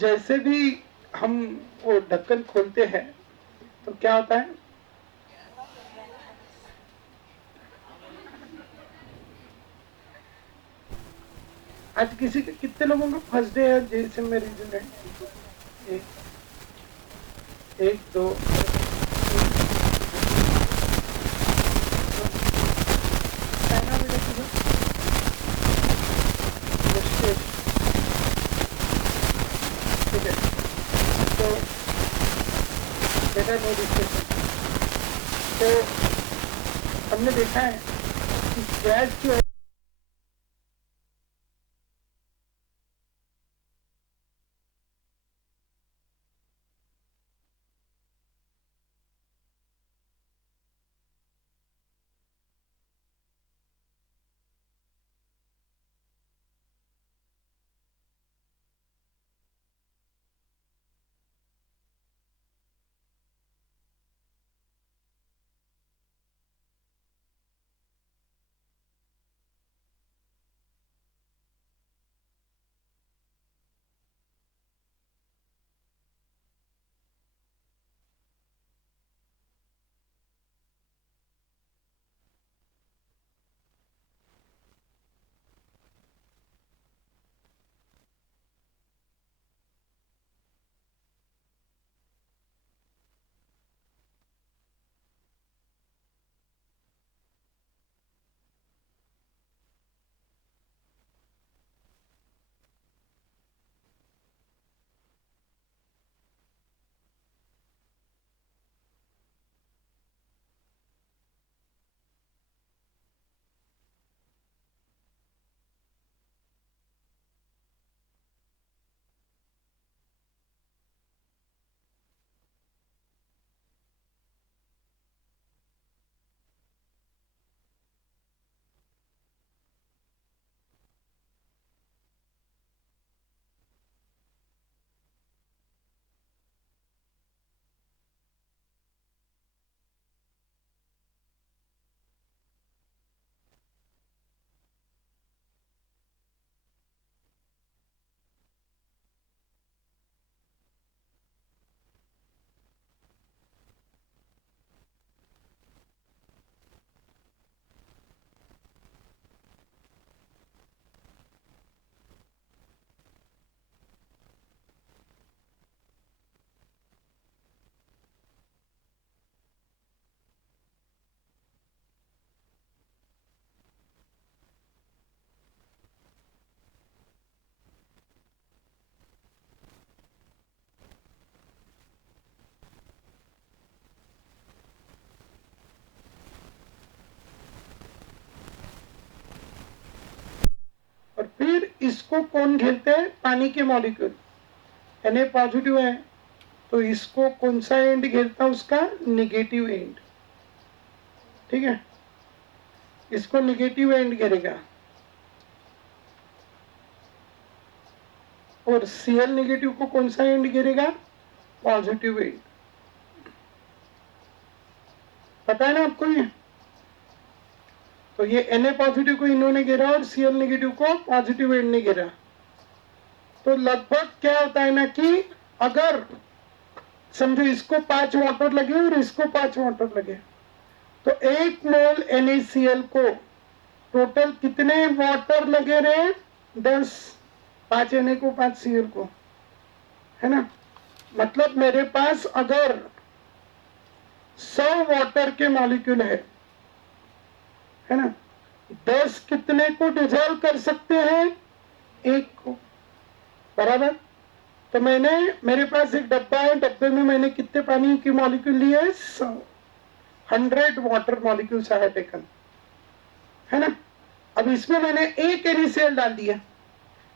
जैसे भी हम वो ढक्कन खोलते हैं तो क्या होता है? आज किसी के कितने लोगों का फर्स्ट डे है जैसे मेरे जो है? एक एक दो चाइना में देखिए ठीक है, तो बेटा नो डिस्कशन। तो हमने देखा है कि गैस जो है और फिर इसको कौन घेरते हैं? पानी के मॉलिक्यूल। Na पॉजिटिव है तो इसको कौन सा एंड घेरता है? उसका निगेटिव एंड। ठीक है, इसको निगेटिव एंड घेरेगा और Cl नेगेटिव को कौन सा एंड घेरेगा? Positive and. पता है ना आपको ये? तो ये Na पॉजिटिव को इन्होंने घेरा और Cl नेगेटिव को पॉजिटिव एंड ने घेरा। तो लगभग क्या होता है ना कि अगर समझो इसको 5 वाटर लगे और इसको 5 वाटर लगे तो 1 मोल NaCl को टोटल कितने वाटर लगे रहे? 10। 5 Na को 5 Cl को, है ना? मतलब मेरे पास अगर 100 वाटर के मॉलिक्यूल है ना, 10 कितने को डिजोल्व कर सकते हैं? 1 को। बराबर। तो मेरे पास एक डब्बा है, डब्बे में मैंने कितने पानी की मॉलिक्यूल लिए? 100 water molecules I have taken, है ना? अब इसमें मैंने एक NaCl डाल दिया।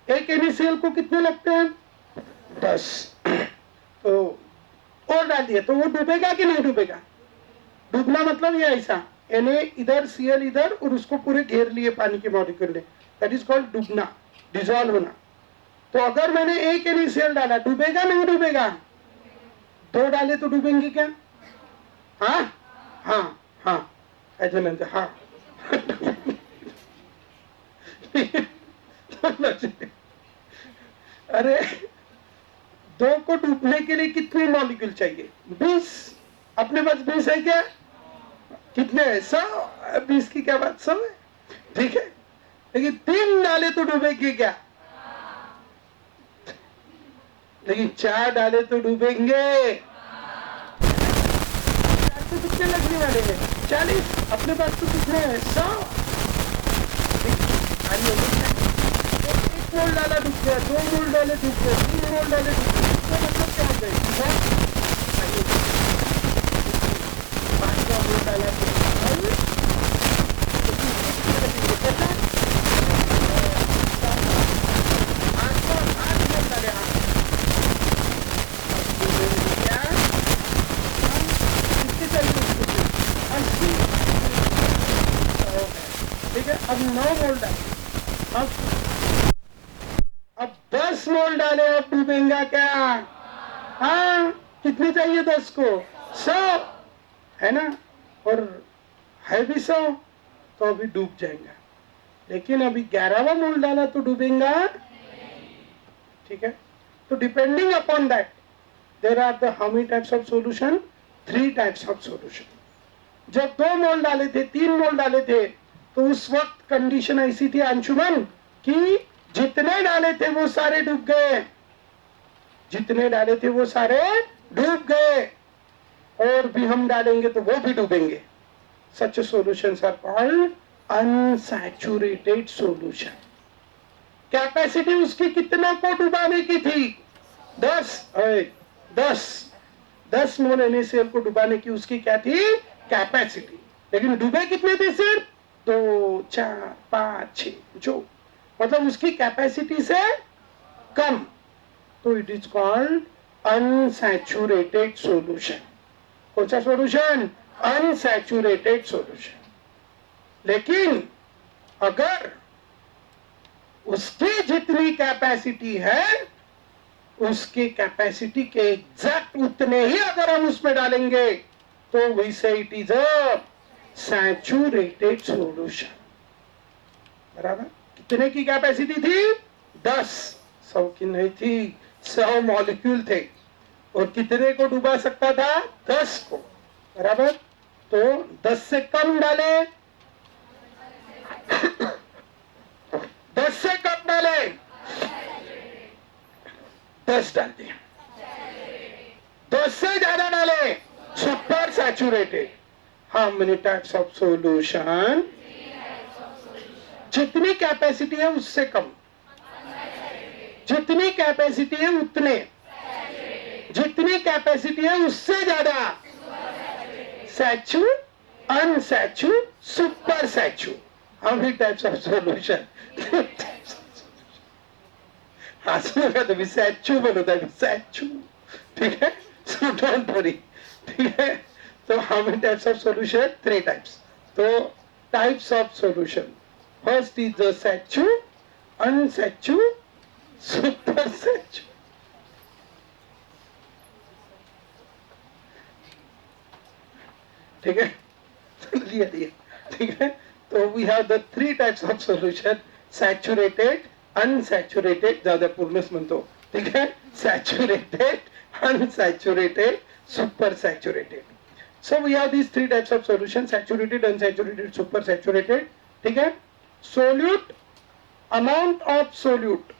एक NaCl को कितने लगते हैं? 10। तो और डाल दिया तो वो डूबेगा कि नहीं डूबेगा? डूबना मतलब ये ऐसा, Na इधर Cl इधर और उसको पूरे घेर लिए पानी के मॉलिक्यूल ने, that is called Dumna, dissolve होना। तो अगर मैंने एक NaCl डाला, डूबेगा नहीं डूबेगा? 2 डाले तो डूबेंगे क्या? हाँ हाँ हाँ, हाँ अरे 2 को डूबने के लिए कितने मॉलिक्यूल चाहिए? 20। अपने पास 20 है क्या? कितने है? 100। 20 की क्या बात, 100 है, ठीक है। लेकिन 3 डाले तो डूबेंगे क्या? लेकिन 4 डाले तो डूबेंगे। 4 तो कितने लगने वाले हैं? 40। अपने पास तो कितने हैं? 100। तो 1 मोल डाला डूब गया, 2 मोल डाले डूब गया, 3 मोल डाले डूब गया। इसका मतलब क्या हो गया? 5 मोल डाला तो 9 मोल डाले। अब 10 मोल डाले, अब डूबेगा क्या? हाँ, कितने चाहिए 10 को? 100 है ना। और है भी 100, तो अभी डूब जाएगा। लेकिन अभी 11वां मोल डाला तो डूबेगा, ठीक है। तो depending upon that there are the how many types of solution? 3 types of solution. जब 2 मोल डाले थे, 3 मोल डाले थे, तो उस वक्त कंडीशन ऐसी थी अंशुमन कि जितने डाले थे वो सारे डूब गए, जितने डाले थे वो सारे डूब गए, और भी हम डालेंगे तो वो भी डूबेंगे। Such solutions are called unsaturated solution. Capacity उसकी कितना को डुबाने की थी? 10 मोल NaCl को डुबाने की उसकी क्या थी? कैपेसिटी। लेकिन डूबे कितने थे? सिर्फ 2, 4, 5, 6, जो मतलब उसकी कैपेसिटी से कम। तो it is called unsaturated solution. कौन सा सॉल्यूशन? Unsaturated solution. लेकिन अगर उसकी जितनी कैपेसिटी है, उसकी कैपेसिटी के एग्जैक्ट उतने ही अगर हम उसमें डालेंगे, तो we say it is a saturated solution. बराबर? कितने की कैपेसिटी थी? 10। 100 की नहीं थी, 100 मॉलिक्यूल थे। और कितने को डुबा सकता था? 10 को। बराबर? तो 10 से कम डाले, 10 से कम डाले, 10 डाल दिया। 10 से ज्यादा डाले, super saturated. How many types of solution? जितनी कैपेसिटी है उससे कम, जितनी कैपेसिटी है उतने, जितनी कैपेसिटी है उससे ज्यादा, satu, unsatu, super satu. How many types of solution? हंसने तो विसैचू बनता है, विसैचू, ठीक है। सो डोंट वरी, ठीक है। तो how many types of solution? 3 types. तो types of solution, first is the satu, unsatu, super satu. ठीक है, लिया दिया, ठीक है। तो we have the 3 types of solution, saturated, unsaturated, ज्यादा पूर्णच म्हणतो, ठीक है, saturated, unsaturated, super saturated. So we have these 3 types of solution: saturated, unsaturated, super saturated. ठीक है। solute, amount of solute,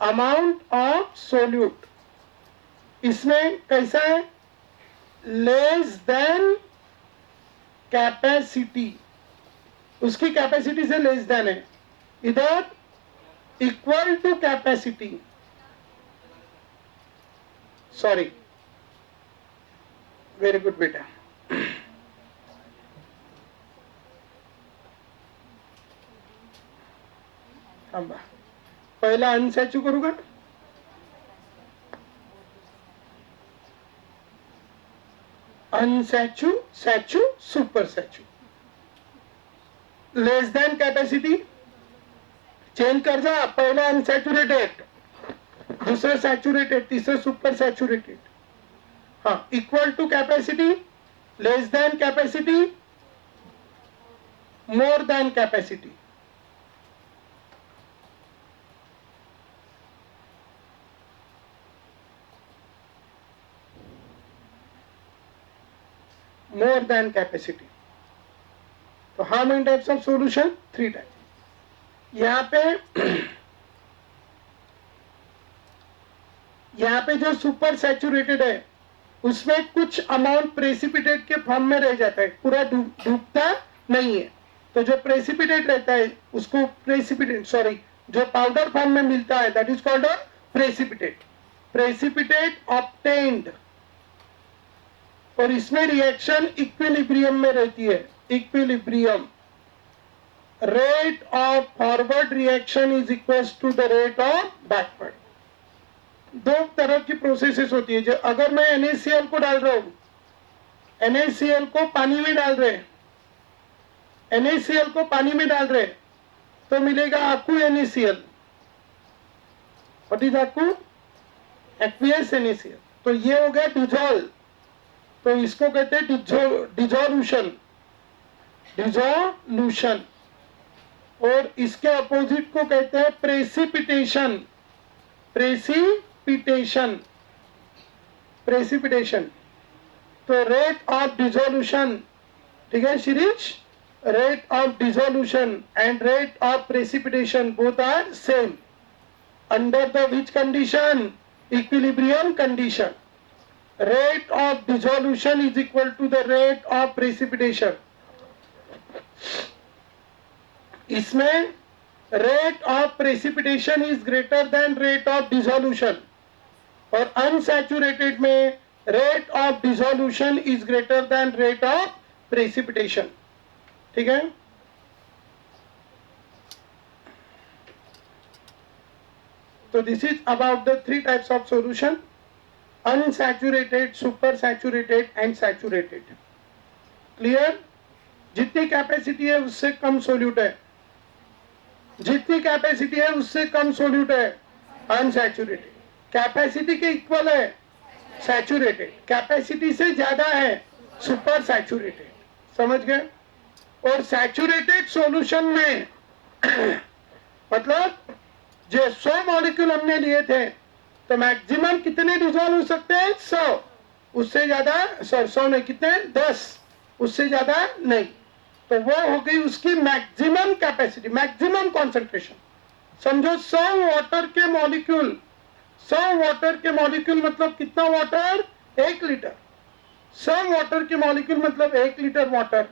amount of solute इसमें कैसा है? लेस देन कैपेसिटी, उसकी कैपेसिटी से लेस देन है। इधर equal to capacity, sorry, very good बेटा। थांबा, पहिला अनसॅच्यू करू का? Unsatu, satu, super satu. Less than capacity change कर जा, पहिला अनसॅच्युरेटेड, दूसरा सैचुरेटेड, तीसरा सुपर सैचुरेटेड। हाँ, equal to capacity, less than capacity, more than capacity. more than capacity. तो how many types of solution? 3 types. यहाँ पे जो सुपर सैचुरेटेड है उसमें कुछ अमाउंट प्रेसिपिटेट के फॉर्म में रह जाता है, पूरा डूबता नहीं है. तो जो प्रेसिपिटेट रहता है उसको जो पाउडर फॉर्म में मिलता है that is called precipitate obtained. और इसमें रिएक्शन इक्विलिब्रियम में रहती है. Equilibrium, rate of forward reaction is equal to the rate of backward. दो तरह की प्रोसेसेस होती है. जो अगर मैं NaCl को डाल रहा हूं, NaCl को पानी में डाल रहे, NaCl को पानी में डाल रहे तो मिलेगा aqueous NaCl. What is aqueous NaCl. तो ये हो गया डिजोल्व. तो इसको कहते हैं डिजोल्यूशन. और इसके अपोजिट को कहते हैं प्रेसिपिटेशन. तो रेट ऑफ डिसोल्यूशन, ठीक है Shirish, rate of dissolution and rate of precipitation both are same under the which condition? Equilibrium condition. Rate of dissolution is equal to the rate of precipitation. इसमें rate of precipitation is greater than rate of dissolution. और unsaturated में rate of dissolution is greater than rate of precipitation. ठीक है. तो this is about the 3 types of solution: unsaturated, super saturated and saturated. Clear? जितनी capacity है उससे कम solute है, जितनी कैपेसिटी है उससे कम सोल्यूट है अनसैचुरेटेड. कैपेसिटी के इक्वल है सैचुरेटेड, कैपेसिटी से ज्यादा है सुपर सैचुरेटेड. समझ गए? और सैचुरेटेड सॉल्यूशन में मतलब जो 100 मॉलिक्यूल हमने लिए थे तो मैक्सिमम कितने डिसॉल्व हो सकते हैं? 100. उससे ज्यादा 100 में कितने? 10. उससे ज्यादा नहीं. तो वो हो गई उसकी मैक्सिमम कैपेसिटी, मैक्सिमम कॉन्सेंट्रेशन. समझो 100 वाटर के मॉलिक्यूल, 100 वाटर के मॉलिक्यूल मतलब कितना वाटर? 1 लीटर. 100 वाटर के मॉलिक्यूल मतलब 1 लीटर वाटर.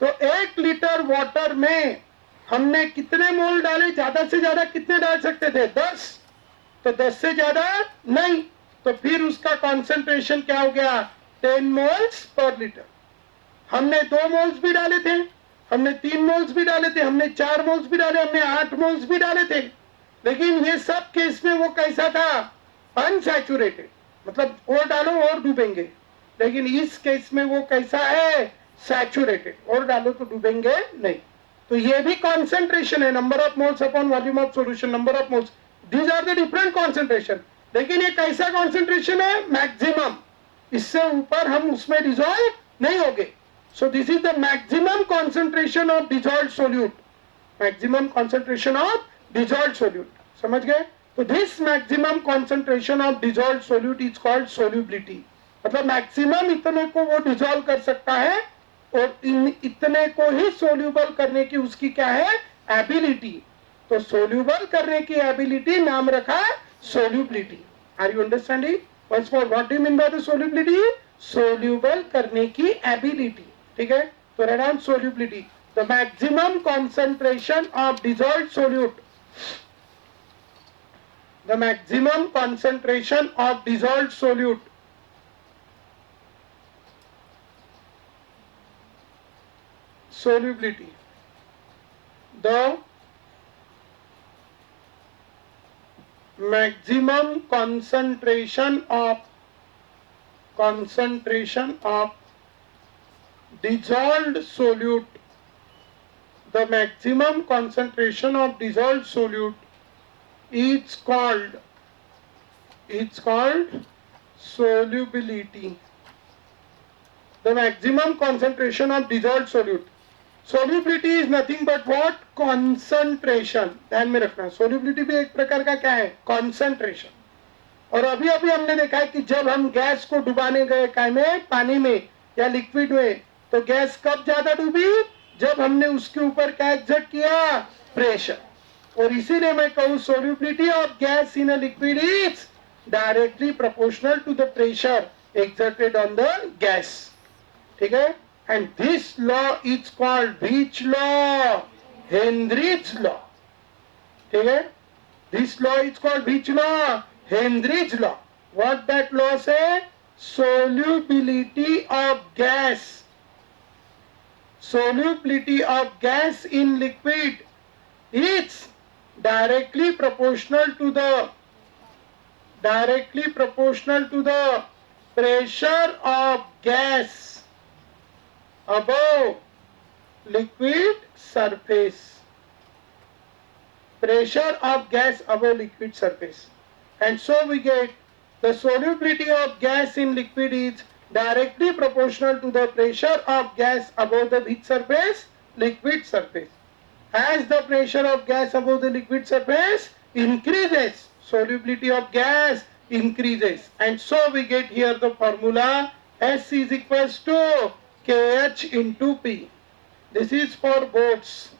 तो 1 लीटर वाटर में हमने कितने मोल डाले? ज्यादा से ज्यादा कितने डाल सकते थे? 10. तो 10 से ज्यादा नहीं. तो फिर उसका कॉन्सेंट्रेशन क्या हो गया? 10 मोल्स पर लीटर. हमने 2 मोल्स भी डाले थे, हमने 3 मोल्स भी डाले थे, हमने 4 मोल्स भी डाले, हमने 8 मोल्स भी डाले थे. लेकिन ये सब केस में वो कैसा था? अनसैचुरेटेड. मतलब और डालो और डूबेंगे. लेकिन इस केस में वो कैसा है? सैचुरेटेड. और डालो तो डूबेंगे नहीं. तो ये भी कॉन्सेंट्रेशन है, number of moles upon volume of solution, number of moles. These are the different concentration. लेकिन ये कैसा कॉन्सेंट्रेशन है? मैक्सिमम. इससे ऊपर हम उसमें डिसॉल्व नहीं होंगे. So this is the maximum concentration of dissolved solute. Maximum concentration of dissolved solute. समझ गए? तो this maximum concentration of dissolved solute is called solubility. मतलब maximum इतने को वो dissolve कर सकता है और इतने को ही soluble करने की उसकी क्या है? Ability. तो soluble करने की ability नाम रखा solubility. Are you understanding? Once more, what do you mean by the solubility? Soluble करने की ability. ठीक है. तो write down solubility, the maximum concentration of dissolved solute, the maximum concentration of dissolved solute, solubility, the maximum concentration of dissolved solute, the maximum concentration of dissolved solute is called solubility. The maximum concentration of dissolved solute. Solubility is nothing but what? Concentration. ध्यान में रखना. Solubility भी एक प्रकार का क्या है? Concentration. और अभी हमने देखा है कि जब हम गैस को डुबाने गए काय में? पानी में, या लिक्विड में, तो गैस कब ज्यादा डूबी? जब हमने उसके ऊपर क्या एग्जर्ट किया? प्रेशर। और इसीलिए मैं कहूं solubility of gas in a liquid is directly proportional to the pressure exerted on the gas. ठीक है? And this law is called which law? Henry's law. ठीक है? This law is called which law? Henry's law. What that law say? Solubility of gas. Solubility of gas in liquid is directly proportional to the pressure of gas above liquid surface. Pressure of gas above liquid surface. And so we get the solubility of gas in liquid is directly proportional to the pressure of gas above the which surface? Liquid surface. As the pressure of gas above the liquid surface increases, solubility of gas increases, and so we get here the formula S is equals to KH into P. This is for boats.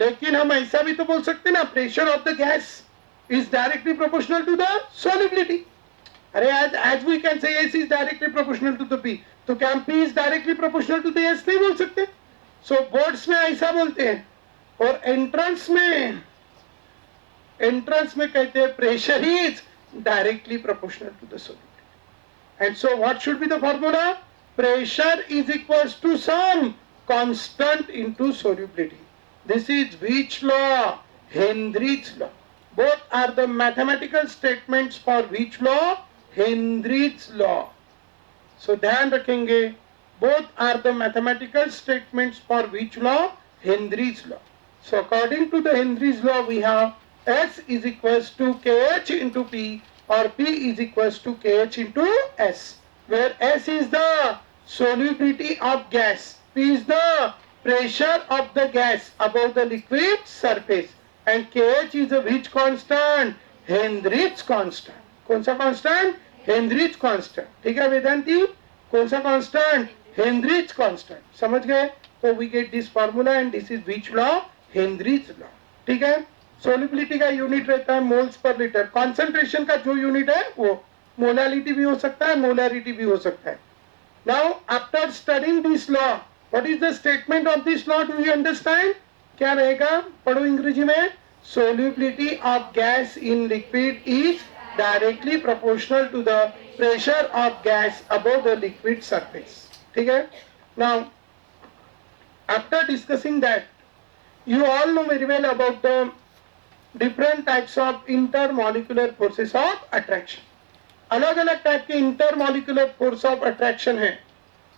लेकिन हम ऐसा भी तो बोल सकते ना, pressure of the gas is directly proportional to the solubility. अरे as we can say S is directly proportional to the P, तो क्या हम P is directly proportional to the S नहीं बोल सकते? So boards में ऐसा बोलते हैं, और entrance में कहते हैं pressure is directly proportional to the solubility. And so what should be the formula? Pressure is equals to some constant into solubility. This is which law? Henry's law. Both are the mathematical statements for which law? Henry's law. So ध्यान रखेंगे, both are the mathematical statements for which law? Henry's law. So according to the Henry's law, we have S is equals to KH into P, or P is equals to KH into S, where S is the solubility of gas, P is the pressure of the gas above the liquid surface, and KH is a which constant? Henry's constant. कौन सा constant? Henry's constant. ठीक है वेदांती? कौन सा constant? Henry's constant. समझ गए? तो we get this formula and this is which law? Henry's law. ठीक है? सोलिबिलिटी का यूनिट रहता है मोल्स पर लीटर. कॉन्सेंट्रेशन का जो यूनिट है वो मोलालिटी भी हो सकता है, मोलारिटी भी हो सकता है. Now after studying this law, what is the statement of this law? Do you understand? क्या रहेगा? पढ़ो अंग्रेजी में. Solubility of gas in liquid is directly proportional to the pressure of gas above the liquid surface. ठीक है? Now after discussing that, you all know very well about the different types of intermolecular forces of attraction. अलग अलग type के intermolecular force of attraction है,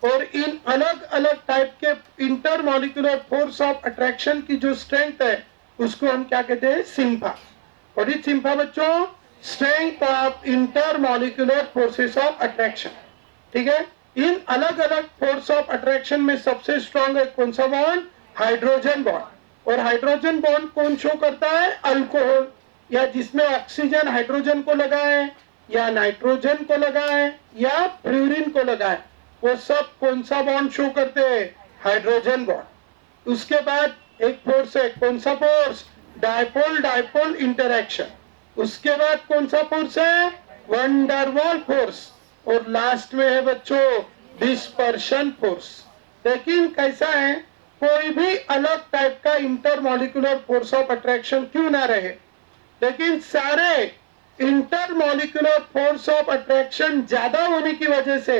और इन अलग अलग type के intermolecular force of attraction की जो strength है उसको हम क्या कहते हैं? सिम्फा. What is सिम्फा बच्चों? Strength of intermolecular forces of attraction. ठीक है? इन अलग अलग force of attraction में सबसे strong है कौन सा बॉन्ड? Hydrogen bond. और हाइड्रोजन बॉन्ड कौन शो करता है? अल्कोहल, या जिसमें ऑक्सीजन हाइड्रोजन को लगाए, या नाइट्रोजन को लगाए, या फ्लोरीन को लगाए, वो सब कौन सा बॉन्ड शो करते हैं? Hydrogen bond. उसके बाद एक फोर्स है, कौन सा फोर्स? Dipole dipole interaction. उसके बाद कौन सा फोर्स है? वन डर वाल फोर्स. और लास्ट में है बच्चों डिस्पर्शन फोर्स. लेकिन कैसा है, कोई भी अलग टाइप का इंटरमॉलिक्यूलर फोर्स ऑफ अट्रैक्शन क्यों ना रहे, लेकिन सारे इंटरमॉलिक्यूलर फोर्स ऑफ अट्रैक्शन ज्यादा होने की वजह से,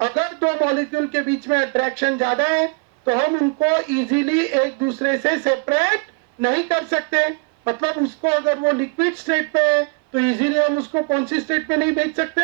अगर दो मॉलिक्यूल के बीच में अट्रैक्शन ज्यादा है तो हम उनको इजीली एक दूसरे से सेपरेट नहीं कर सकते. मतलब उसको अगर वो लिक्विड स्टेट पे है तो इजीली हम उसको कौन सी स्टेट में नहीं भेज सकते?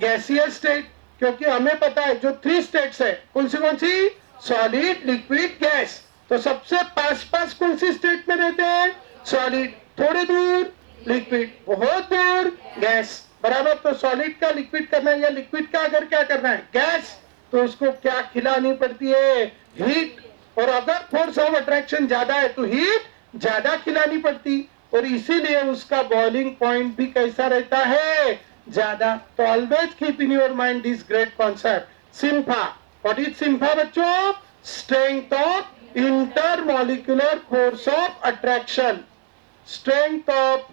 Gaseous state. क्योंकि हमें पता है जो 3 स्टेट्स है, कौन सी? Solid, liquid, gas. तो सबसे पास कौन सी स्टेट में रहते हैं? सॉलिड. थोड़े दूर लिक्विड, बहुत दूर गैस. बराबर. तो सॉलिड का लिक्विड करना है, या लिक्विड का अगर क्या करना है? गैस. तो उसको क्या खिलानी पड़ती है? हीट. और अगर फोर्स ऑफ अट्रैक्शन ज्यादा है तो हीट ज्यादा खिलानी पड़ती, और इसीलिए उसका बॉइलिंग पॉइंट भी कैसा रहता है? ज्यादा. तो always keep in your mind this great concept. SIMFA. What is SIMFA बच्चों? Strength of intermolecular force of attraction. Strength of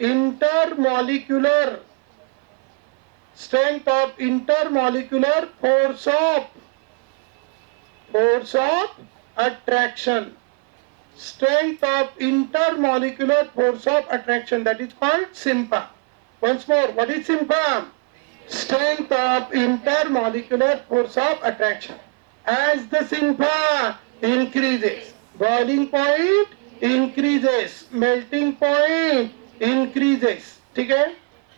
intermolecular strength of intermolecular force of attraction. Strength of intermolecular force of attraction, that is called SIMPA. Once more, what is SIMPA? Strength of intermolecular force of attraction. As the SIMPA increases, boiling point increases, melting point increases. ठीक है,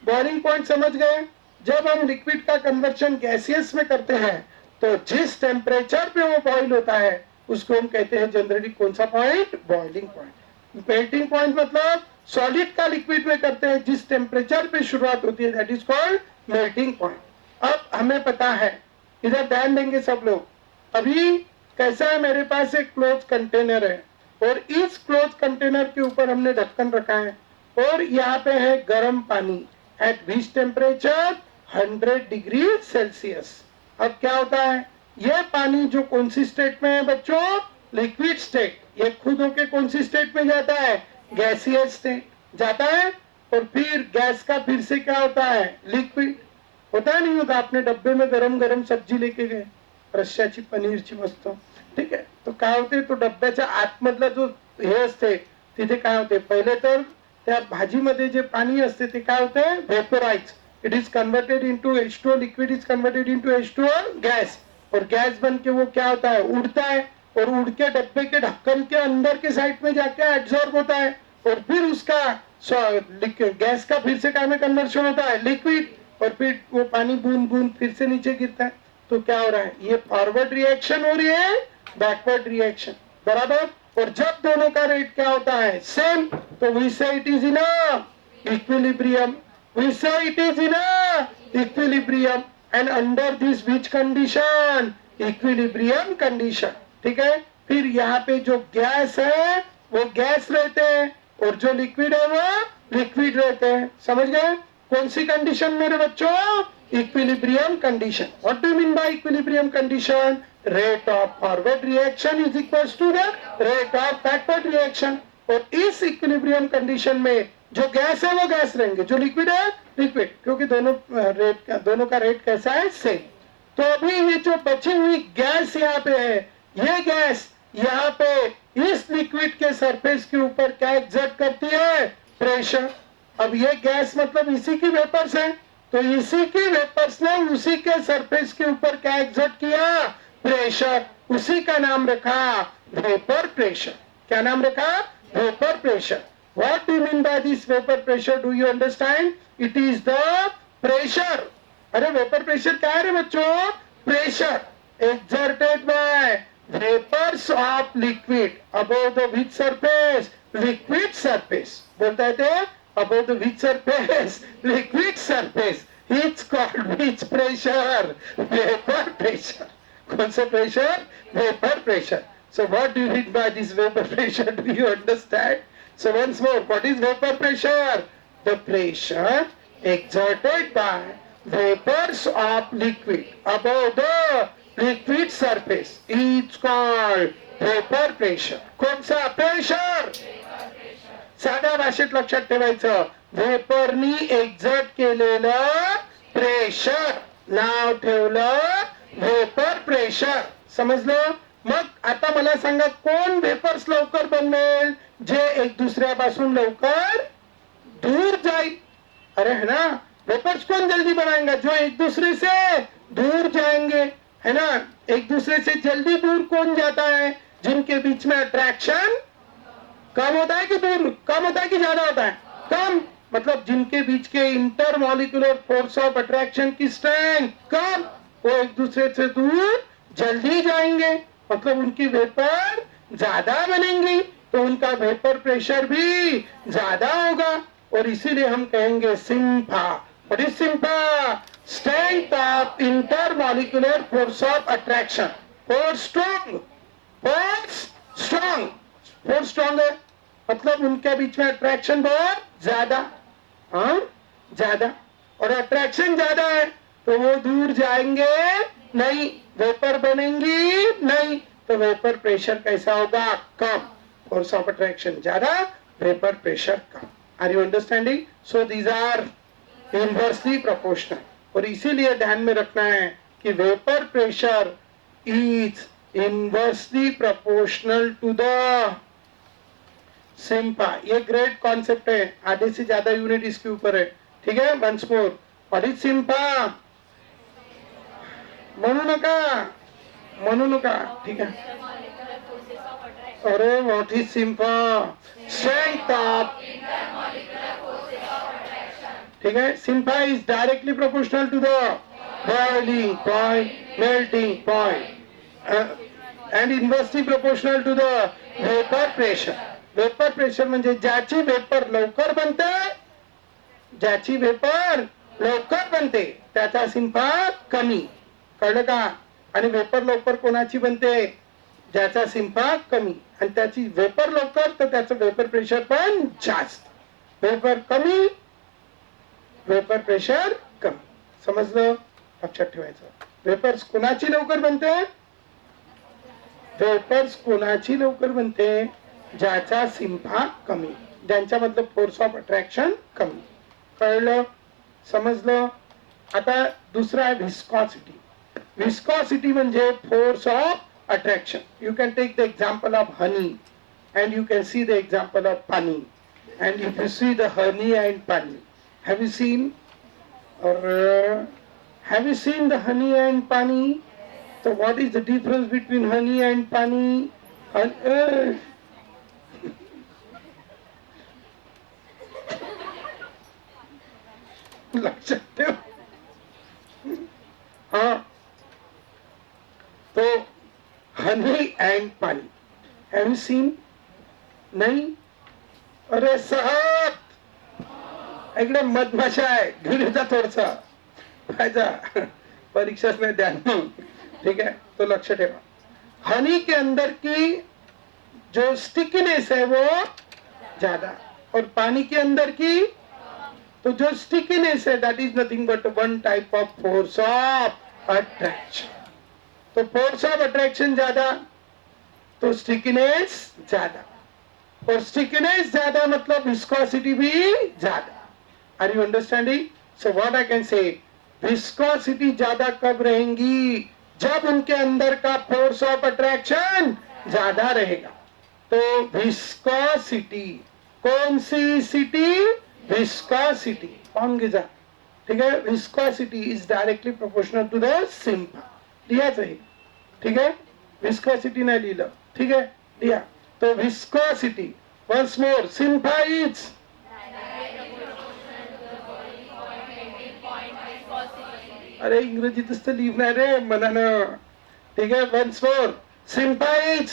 boiling point समझ गए? जब हम liquid का conversion gaseous में करते हैं तो जिस टेम्परेचर पे वो बॉइल होता है उसको हम कहते हैं जनरली कौन सा point? Boiling point. Melting point मतलब सॉलिड का लिक्विड में करते हैं जिस टेम्परेचर पे शुरुआत होती है, that is called melting point. अब हमें पता है, इधर ध्यान देंगे सब लोग. अभी कैसा है, मेरे पास एक क्लोज कंटेनर है और इस क्लोज कंटेनर के ऊपर हमने ढक्कन रखा है और यहाँ पे है गर्म पानी eight which temperature 100 degree Celsius. अब क्या होता है, ये पानी जो कौन सी स्टेट में है बच्चों? Liquid state. ये खुद होके कौन सी स्टेट में जाता है? गैसियस स्टेट जाता है. और फिर गैस का फिर से क्या होता है? लिक्विड. होता नहीं होता? आपने डब्बे में गरम गरम सब्जी लेके गए, रश्याची पनीरची मस्त, ठीक आहे, तो काय होते, तो डब्याच्या आतमधला जो हे असते तिथे काय होते, पहिले तर त्या भाजीमध्ये जे पाणी असते ते काय होते? Vaporise. It is converted into H2O. Liquid is converted into H2O gas. और गैस बन के वो क्या होता है? उड़ता है और उड़ के डब्बे के ढक्कन के अंदर के साइड में जाके एब्जॉर्ब होता है और फिर उसका गैस का फिर से क्या में कन्वर्शन होता है? लिक्विड. और फिर वो पानी बूंद बूंद फिर से नीचे गिरता है. तो क्या हो रहा है? ये फॉरवर्ड रिएक्शन हो रही है, बैकवर्ड रिएक्शन. बराबर. और जब दोनों का रेट क्या होता है? सेम. तो we say it is in equilibrium. We say it is in equilibrium. And under this which condition? Equilibrium condition. ठीक है. फिर यहाँ पे जो गैस है वो गैस रहते हैं और जो लिक्विड है वो लिक्विड रहते हैं. समझ गए? कौन सी कंडीशन मेरे बच्चों? Equilibrium condition. What do you mean by equilibrium condition? Rate of forward reaction is equals to the rate of backward reaction. और इस इक्विलिब्रियम कंडीशन में जो गैस है वो गैस रहेंगे, जो लिक्विड है लिक्विड, क्योंकि दोनों का रेट कैसा है? सेम. तो अभी ये जो बची हुई गैस यहाँ पे है, ये गैस यहाँ पे इस लिक्विड के सरफेस के ऊपर क्या एग्जर्ट करती है? प्रेशर. अब ये गैस मतलब इसी की वेपर्स है, तो इसी की वेपर्स ने उसी के सरफेस के ऊपर क्या एग्जर्ट किया? प्रेशर. उसी का नाम रखा वेपर प्रेशर. क्या नाम रखा? Vapour pressure. What do you mean by this vapor pressure? Do you understand? It is the pressure. अरे वेपर प्रेशर क्या है रे बच्चों? Pressure exerted by vapors of liquid above the which surface? Liquid surface. बोलता है तो above the which surface? Liquid surface. It's called which pressure? Vapor pressure. कौन सा pressure? Vapor pressure. So what do you mean by this vapor pressure? Do you understand? So once more, what is vapor pressure? The pressure exerted by vapors of liquid above the liquid surface is called vapor pressure. कौन सा? Pressure. साध्या भाषेत लक्षात ठेवायचं, वेपरनी exert केलेलं pressure नाव ठेवलं vapour pressure. समजलं? मग आता मला सांगा, कोण वेपर्स लवकर बनवेल? जे एक दुसऱ्यापासून लवकर दूर जाईल. अरे है ना, वेपर्स कौन जल्दी बनाएगा? जो एक दूसरे से दूर जाएंगे, है ना. एक दूसरे से जल्दी दूर कौन जाता है? जिनके बीच में अट्रैक्शन कम होता है कि दूर कम होता है कि ज्यादा होता है? कम. मतलब जिनके बीच के इंटरमॉलिक्यूलर फोर्स ऑफ अट्रैक्शन की स्ट्रेंथ कम, वो एक दूसरे से दूर जल्दी जाएंगे, मतलब उनकी वेपर ज्यादा बनेंगी, तो उनका वेपर प्रेशर भी ज्यादा होगा. और इसीलिए हम कहेंगे SIMFA. What is SIMFA? Strength of intermolecular force of attraction. Force strong. Force strong. Force strong है मतलब उनके बीच में अट्रैक्शन बहुत ज्यादा. हाँ, ज्यादा. और अट्रैक्शन ज्यादा है तो वो दूर जाएंगे नहीं, वेपर बनेंगी नहीं, तो वेपर प्रेशर कैसा होगा? कम। फोर्स ऑफ अट्रैक्शन ज्यादा, वेपर प्रेशर कम। Are you understanding? So these are inversely proportional. और इसीलिए ध्यान में रखना है कि vapour pressure is inversely proportional to the SIMFA. ये ग्रेट कॉन्सेप्ट है, आधे से ज्यादा यूनिट इसके ऊपर है। ठीक है, once more, what is SIMFA? म्हणू नका, ठीक है। अरे what is SIMFA? Strength of, ठीक है, SIMFA is directly proportional to the boiling point, melting point and inversely proportional to the vapor pressure. Vapour pressure म्हणजे ज्याची वेपर लवकर बनते, ज्याची वेपर लवकर बनते त्याचा सिम्पा कमी. कळलं का? आणि वेपर लवकर कोणाची बनते? ज्याचा सिम्पा कमी. आणि त्याची वेपर लवकर तर त्याचं वेपर प्रेशर पण जास्त. वेपर कमी, वेपर प्रेशर कमी. समजलं? लक्षात ठेवायचं. वेपर्स कोणाची लवकर बनते? वेपर्स कोणाची लवकर बनते? ज्याचा सिम्पा कमी, ज्यांच्यामधलं फोर्स ऑफ अट्रॅक्शन कमी. कळलं? समजलं? आता दुसरा आहे व्हिस्कॉसिटी. व्हिस्कॉसिटी म्हणजे force of attraction. You can take the example of honey and you can see the example of पाणी. And if you see the honey and पाणी, have you seen have you seen the honey and pani? So what is the difference between honey and pani? लक्षात ठेव. हाँ, तो honey and pani, have you seen? नहीं? अरे साहब, इकडे मधमाशा आहे, घेऊन येता थोडसा फायदा, परीक्षाच में ध्यान. ठीक है, तो लक्ष्य ठेवा. हनी के अंदर की जो स्टिकीनेस है वो ज्यादा, और पानी के अंदर की तो जो स्टिकीनेस है that is nothing but one type of force of attraction. तो फोर्स ऑफ अट्रैक्शन ज्यादा तो स्टिकीनेस ज्यादा, और स्टिकीनेस ज्यादा मतलब विस्कोसिटी भी ज्यादा. Are you understanding? So what I can say, viscosity ज्यादा कब रहेंगी? जब उनके अंदर का फोर्स ऑफ अट्रैक्शन ज्यादा रहेगा. तो विस्कोसिटी, कौन सी सिटी? विस्कोसिटी. कौन गिजा? ठीक है, viscosity is directly proportional to the SIMFA. लिया चाहिए. ठीक है, विस्कोसिटी नहीं लिहिलं. ठीक है, लिया. तो viscosity, once more, SIMFA is अरे इंग्रजीतच तर लिहिणार रे मनानं. ठीक आहे, once more, SIMFA is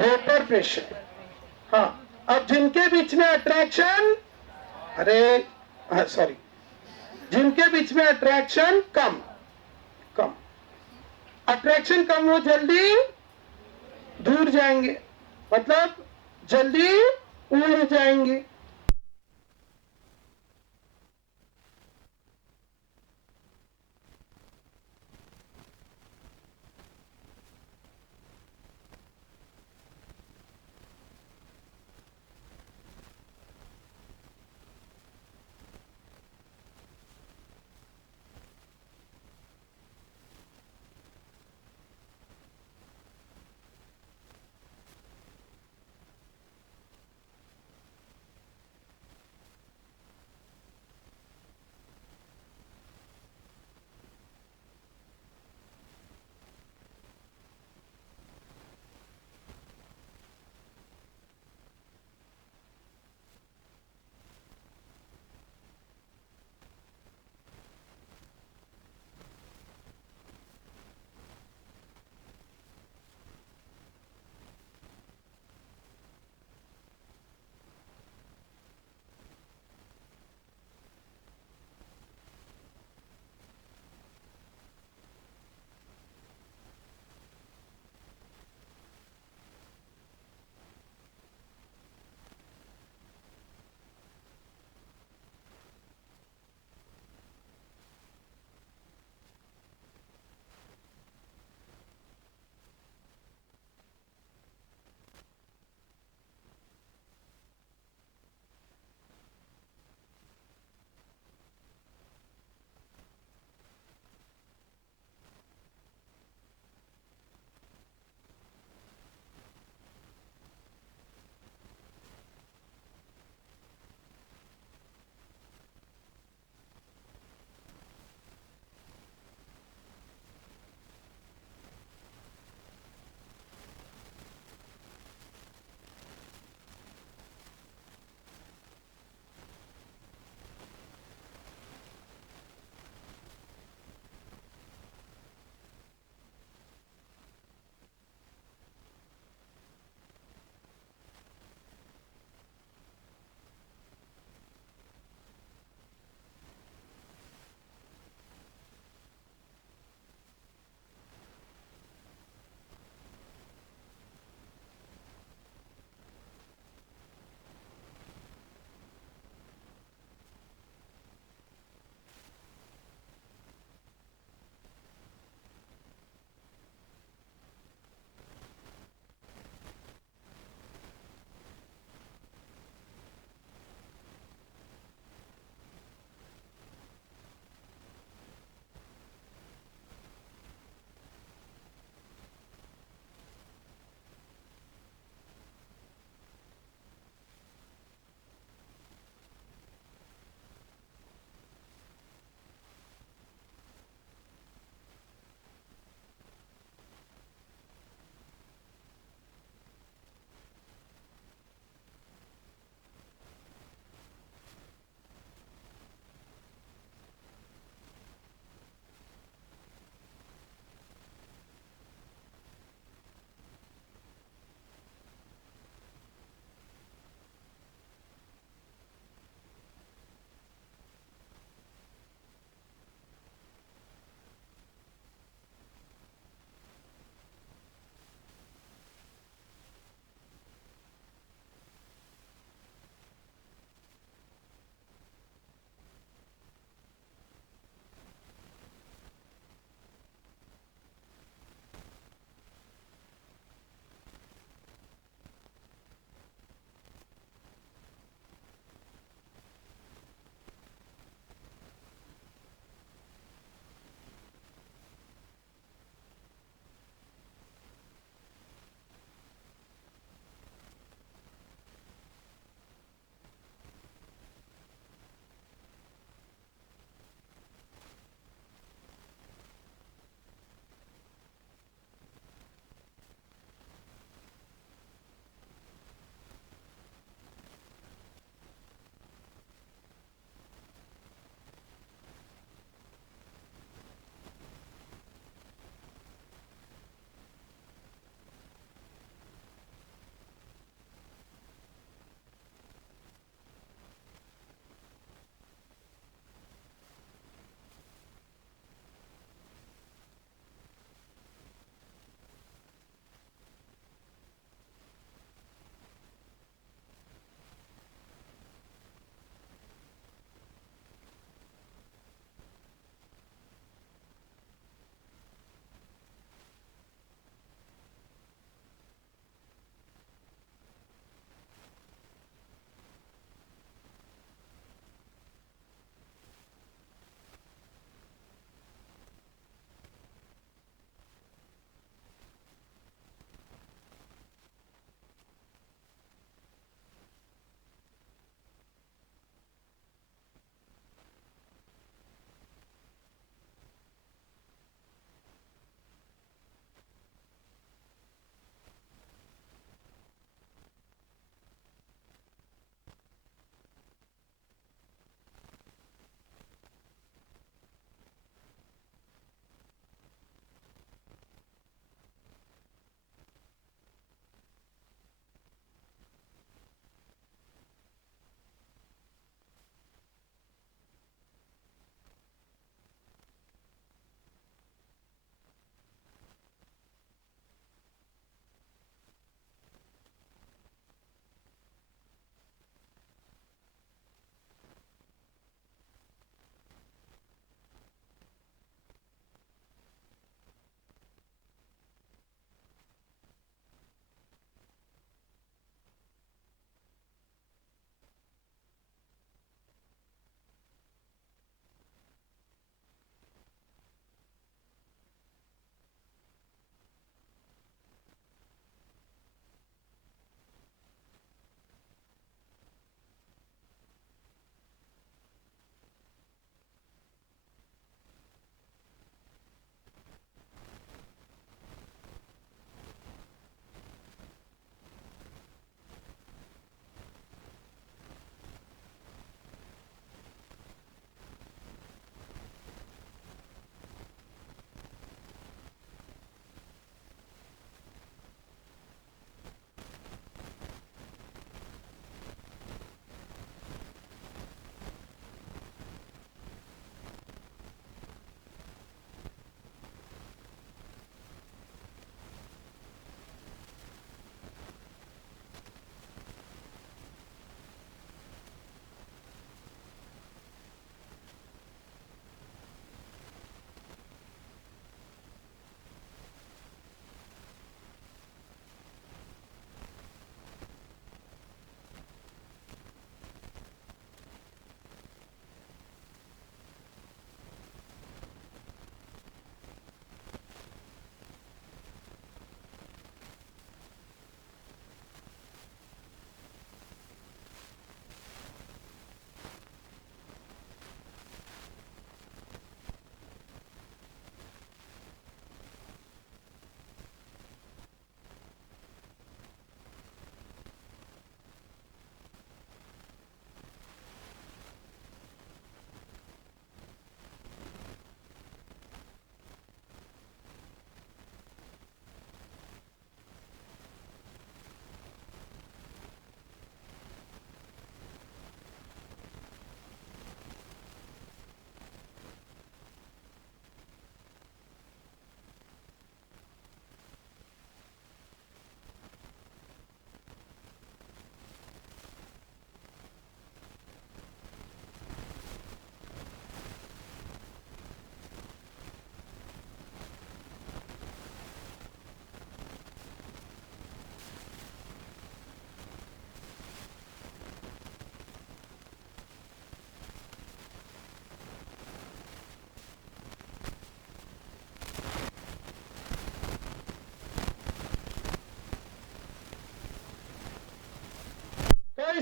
vapour pressure. हाँ, अब जिनके बीच में अट्रैक्शन, अरे सॉरी, जिनके बीच में अट्रैक्शन कम, कम अट्रैक्शन कम, वो जल्दी दूर जाएंगे, मतलब जल्दी उड़ जाएंगे.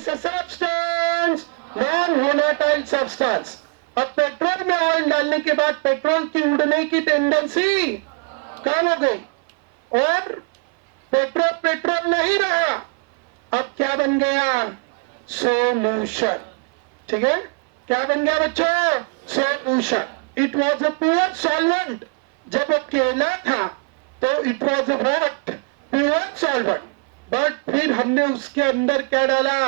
Is a substance, non volatile substance. अब पेट्रोल में ऑयल डालने के बाद पेट्रोल की उड़ने की टेंडेंसी कम हो गई और पेट्रोल पेट्रोल नहीं रहा। अब क्या बन गया? सोल्यूशन। ठीक है, क्या बन गया बच्चों? Solution. It was a pure solvent. जब वो केला था तो it was a what? Pure solvent. But फिर हमने उसके अंदर क्या डाला?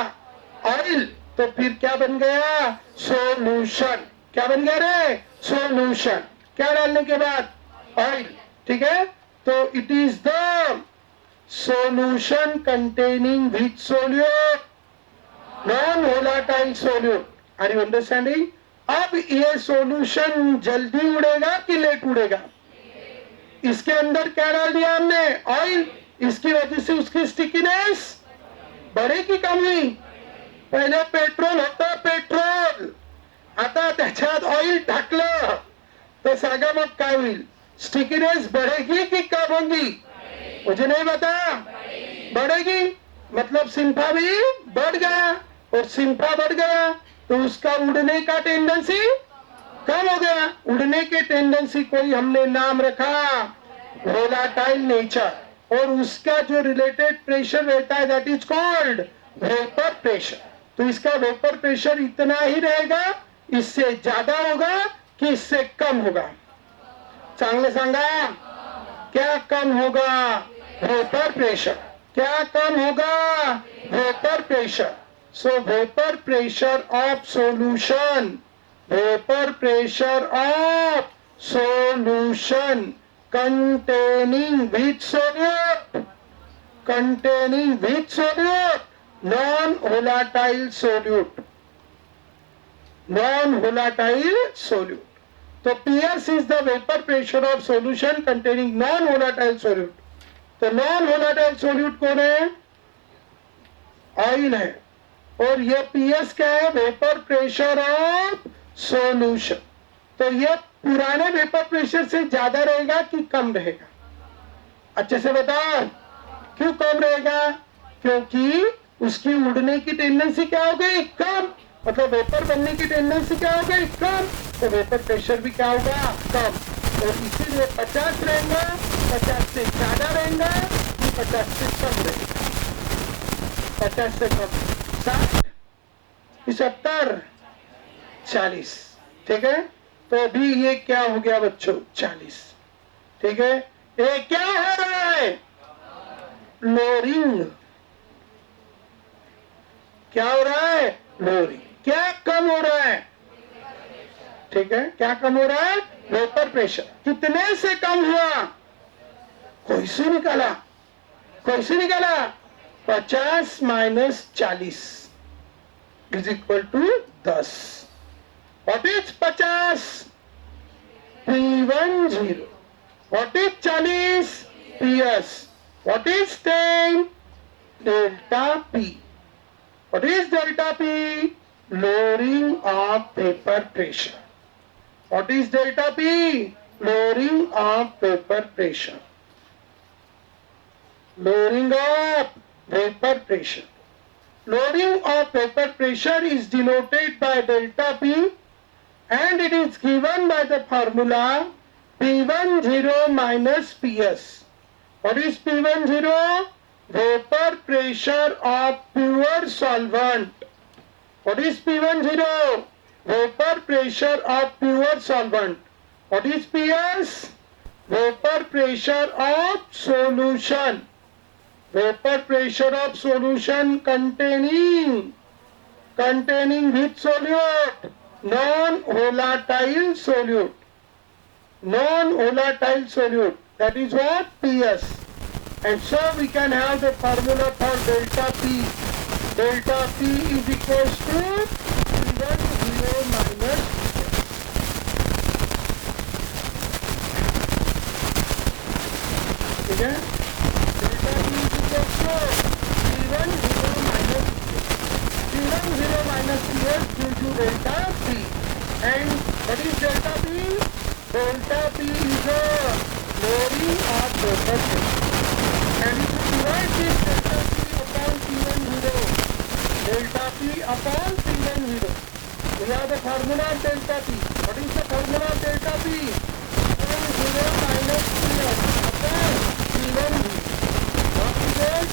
ऑयल। तो फिर क्या बन गया? सोल्यूशन। क्या बन गया रे? सोल्यूशन। क्या डालने के बाद? ऑयल। ठीक है, तो it is the solution containing which solute? Non-volatile solute. Are you understanding? अब ये सॉल्यूशन जल्दी उड़ेगा कि लेट उड़ेगा? इसके अंदर क्या डाल दिया हमने? ऑयल। इसकी वजह से उसकी स्टिकीनेस बढ़ेगी कम हुई? पहले पेट्रोल होता, पेट्रोल आता त्याच्यात ऑइल टाकलं तर सांगा मग काय होईल? स्टिकीनेस बढ़ेगी कि कम होगी? मुझे नहीं पता। बढ़ेगी, मतलब सिंफा भी बढ़ गया और सिंफा बढ़ गया तो उसका उड़ने का टेंडेंसी कम हो गया। उड़ने के टेंडेंसी को ही हमने नाम रखा वोलाटाइल नेचर, और उसका जो रिलेटेड प्रेशर रहता है that is called vapour pressure. तो इसका वेपर प्रेशर इतना ही रहेगा, इससे ज्यादा होगा कि इससे कम होगा? चांगले सांगा, क्या कम होगा? Vapour pressure. क्या कम होगा? Vapour pressure. So vapour pressure of solution, vapour pressure of solution containing which solute? Containing which solute? Non-volatile solute. Non-volatile solute. So PS is the vapor pressure of solution containing non-volatile solute. तो non volatile solute कौन है? Oil है। और ये PS क्या है? Vapour pressure of solution. तो ये पुराने वेपर प्रेशर से ज्यादा रहेगा कि कम रहेगा? अच्छे से बताओ, क्यों कम रहेगा? क्योंकि उसकी उड़ने की टेंडेंसी क्या हो गई? कम। मतलब वेपर बनने की टेंडेंसी क्या हो गई? कम। तो वेपर प्रेशर भी क्या होगा? कम। और इसीलिए 50 रहेगा, 50 से ज्यादा रहेगा कि 50 से कम रहेगा? 50 से कम 60, 75, 40। ठीक है, तो अभी ये क्या हो गया बच्चों? 40। ठीक है, ये क्या हो रहा है? लोरिंग। क्या हो रहा है? लोरिंग। क्या कम हो रहा है? ठीक है, क्या कम हो रहा है? Vapour pressure. कितने से कम हुआ? कोई से निकाला? कोई से निकाला? 50 minus 40 is equal to 10। What is 50? P10. What is 40? PS. What is 10? Delta P. What is delta P? Lowering of vapor pressure. What is delta P? Lowering of vapor pressure. Lowering of vapor pressure. Lowering of vapor pressure is denoted by delta P, and it is given by the formula P10 minus PS. What is P10? Vapor pressure of pure solvent. What is P10? Vapor pressure of pure solvent. What is PS? Vapor pressure of solution. Vapor pressure of solution containing which solute? Non-volatile solute. Non-volatile solute. That is what? PS. And so we can have the formula for delta P. Delta P is equals to P10 minus PS. ठीक है? Delta P is equals to P10 minus PS. P10 minus PS gives you delta P. And what is delta P? Delta P is a lowering of vapor pressure. And if you divide this delta P upon P10, delta P upon P1 0. We have the formula of delta P. What is the formula of delta P? P1 0 minus P1 upon P1 0. What is it?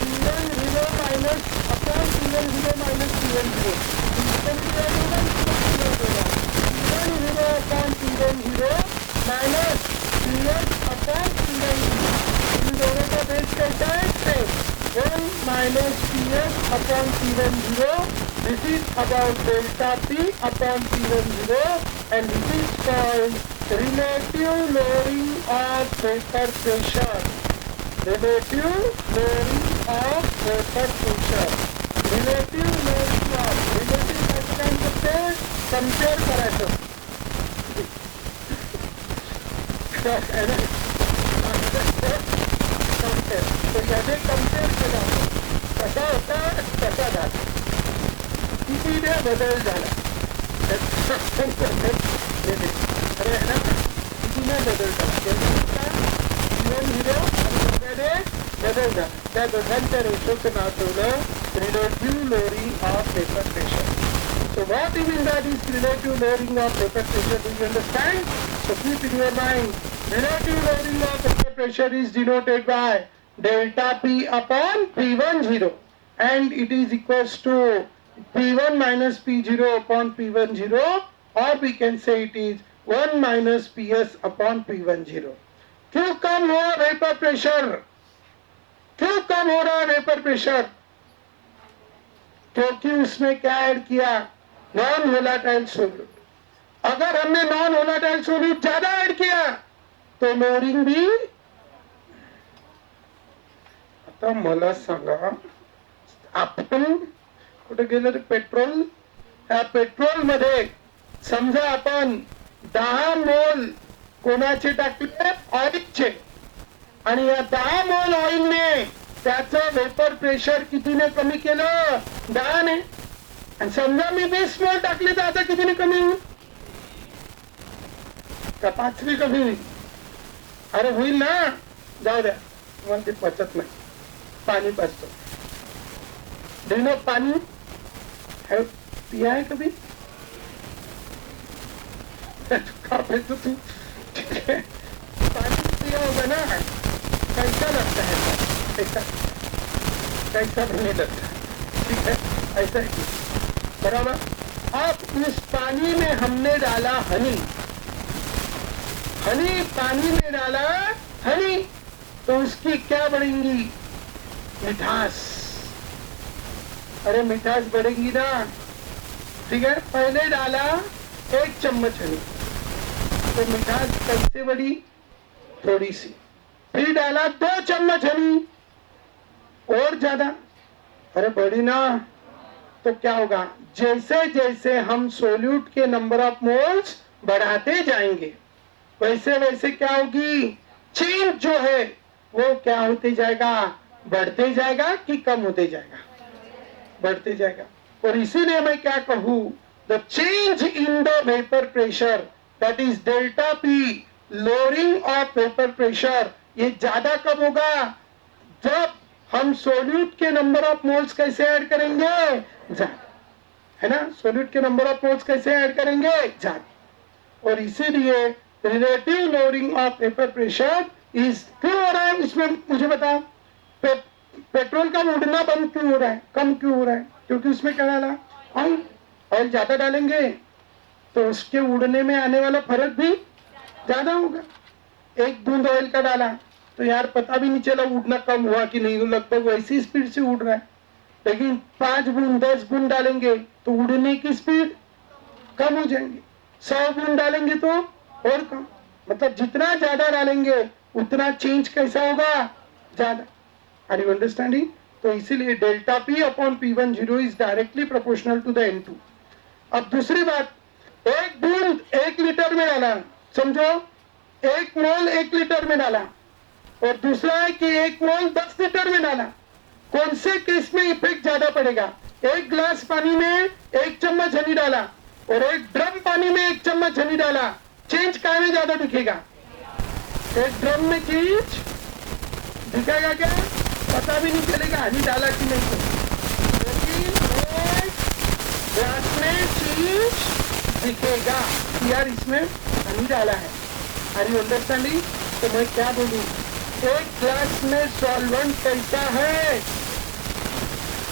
P1 0 minus upon P1 0 minus P1 0. P1 0 upon P1 0 minus P1 upon P1 0. इन दोनों का base कैसा है? Same. 1 minus Ps upon P1 0. This is about delta P upon P1 0, and this is called relative lowering of vapor pressure. Relative lowering of vapor pressure. Relative lowering of relative कैसे काम करते हैं? Compare कराते हैं. है ना? Compare. तो यदि कंपेयर किया कैसा होता है? कैसा जाता है? किसी ने बदल डाला. अरे है ना? किसी ने बदल डाला. बदल डाला. त्या दोघांच्या रेशोचं नाव ठेवलं relative lowering of vapor pressure. So what do you mean by this relative lowering of vapor pressure? Do you understand? So keep in your mind, relative lowering of vapor pressure is denoted by delta P upon P1 0, and it is equals to P1 minus P0 upon P1 0, or we can say it is 1 minus Ps upon P1 0. क्यों कम हो vapour pressure? क्यों कम हो रहा है vapour pressure? क्योंकि उसमें क्या add किया? Non volatile solute. अगर हमने नॉन वोलाटाइल सोल्यूट ज्यादा ऐड किया तो लोअरिंग भी. आता मला सांगा, आपण कुठे गेलं रे? पेट्रोल. त्या पेट्रोल मध्ये समजा आपण 10 मोल कोणाचे टाकले? ऑइलचे. आणि या 10 मोल ऑइलने त्याचं वेपर प्रेशर कितीने कमी केलं? 10 ने. आणि समजा मी 20 मोल टाकले तर आता कितीने कमी होईल? का 5 ने कमी होईल? अरे होईल ना. जाऊ द्या, मला ते पचत नाही. पानी पचतो. ड्रिनो पानी है पिया है कभी? तू ठीक है, पानी पिया होगा ना. कैसा लगता है? कैसा कैसा नहीं लगता. ठीक है, ऐसा ही बराबर. अब इस पानी में हमने डाला हनी. हनी पानी में डाला हनी, तो उसकी क्या बढ़ेंगी? मिठास. अरे मिठास बढ़ेगी ना. ठीक है, पहले डाला 1 चम्मच हनी, तो मिठास कैसे बढ़ी? थोड़ी सी. फिर डाला 2 चम्मच हनी, और ज्यादा. अरे बढ़ी ना. तो क्या होगा? जैसे जैसे हम सोल्यूट के नंबर ऑफ मोल्स बढ़ाते जाएंगे, वैसे वैसे क्या होगी? चेंज जो है वो क्या होते जाएगा? बढ़ते जाएगा कि कम होते जाएगा? बढ़ते जाएगा. और इसीलिए मैं क्या कहूं, the change in the vapour pressure, that is delta P, lowering of vapour pressure, ये ज्यादा कब होगा? जब हम सोल्यूट के नंबर ऑफ मोल्स कैसे ऐड करेंगे? ज्यादा. है ना? सोल्यूट के नंबर ऑफ मोल्स कैसे ऐड करेंगे? ज्यादा. और इसीलिए relative lowering of vapour pressure is. क्यों हो रहा है इसमें? मुझे बताओ. पेट्रोल का उड़ना बंद क्यों हो रहा है? कम क्यों हो रहा है? क्योंकि उसमें क्या डाला? ऑयल. ऑयल ज्यादा डालेंगे तो उसके उड़ने में आने वाला फर्क भी ज्यादा होगा. 1 बूंद ऑयल का डाला तो यार पता भी नहीं चला उड़ना कम हुआ कि नहीं, लगभग वैसी स्पीड से उड़ रहा है. लेकिन 5 बूंद 10 बूंद डालेंगे तो उड़ने की स्पीड कम हो जाएंगी. 100 बूंद डालेंगे तो और कम. मतलब जितना ज्यादा डालेंगे उतना चेंज कैसा होगा? ज्यादा. Are you understanding? तो इसीलिए delta P upon P1 0 is directly proportional to the N2. अब दूसरी बात, 1 बूंद 1 लीटर में डाला, समझो 1 मोल 1 लीटर में डाला, और दूसरा है कि 1 मोल 10 लीटर में डाला. कौन से केस में इफेक्ट ज्यादा पड़ेगा? 1 गिलास पानी में 1 चम्मच हनी डाला और 1 ड्रम पानी में 1 चम्मच हनी डाला, चेंज काय में ज्यादा दिखेगा? 1 ड्रम में चेंज दिखेगा क्या? पता भी नहीं चलेगा हनी डाला कि नहीं. लेकिन वो ग्लास में चीज दिखेगा। यार इसमें पानी डाला है, आर यू अंडरस्टैंडिंग? तो मैं क्या बोलूं, एक ग्लास में सॉल्वेंट कैसा है?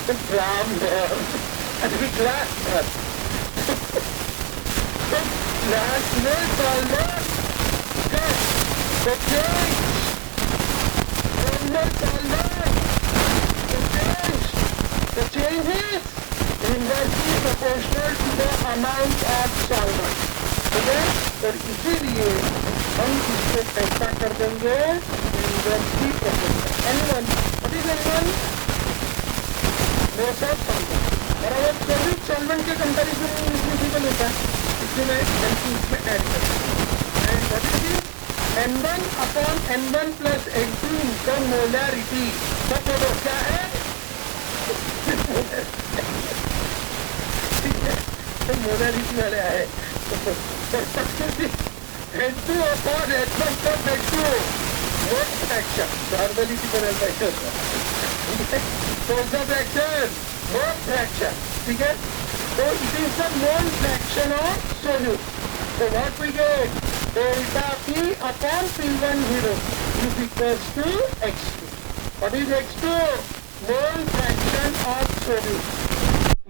तो ग्राम भर, अभी ग्लास भर। तो ग्लास में सॉल्वेंट तो change, the change is inversely proportional to the amount of solvent. ठीक है? और इसीलिए हम इसको कैसा कर देंगे, inversely proportional. N1, what is N1? Mass of solvent. और अगर solid solvent के कंपैरिजन में इक्विजिबल होता है, इसलिए मैं N2 इसमें ऐड करता हूँ. And what is this? N1 upon N1 plus N2 का मोलरिटी. तो बोलो क्या है? ठीक है, तो मोलरिटी वाले आए. N2 upon N1 plus N2 mole fraction. Normality पर फ्रैक्शन. ठीक है, कौन सा फ्रैक्शन? Mole fraction. ठीक है, तो it is the mole fraction of solute. So what we get? Delta P upon P10 is equals to X2. What is X2? Mole fraction of solute.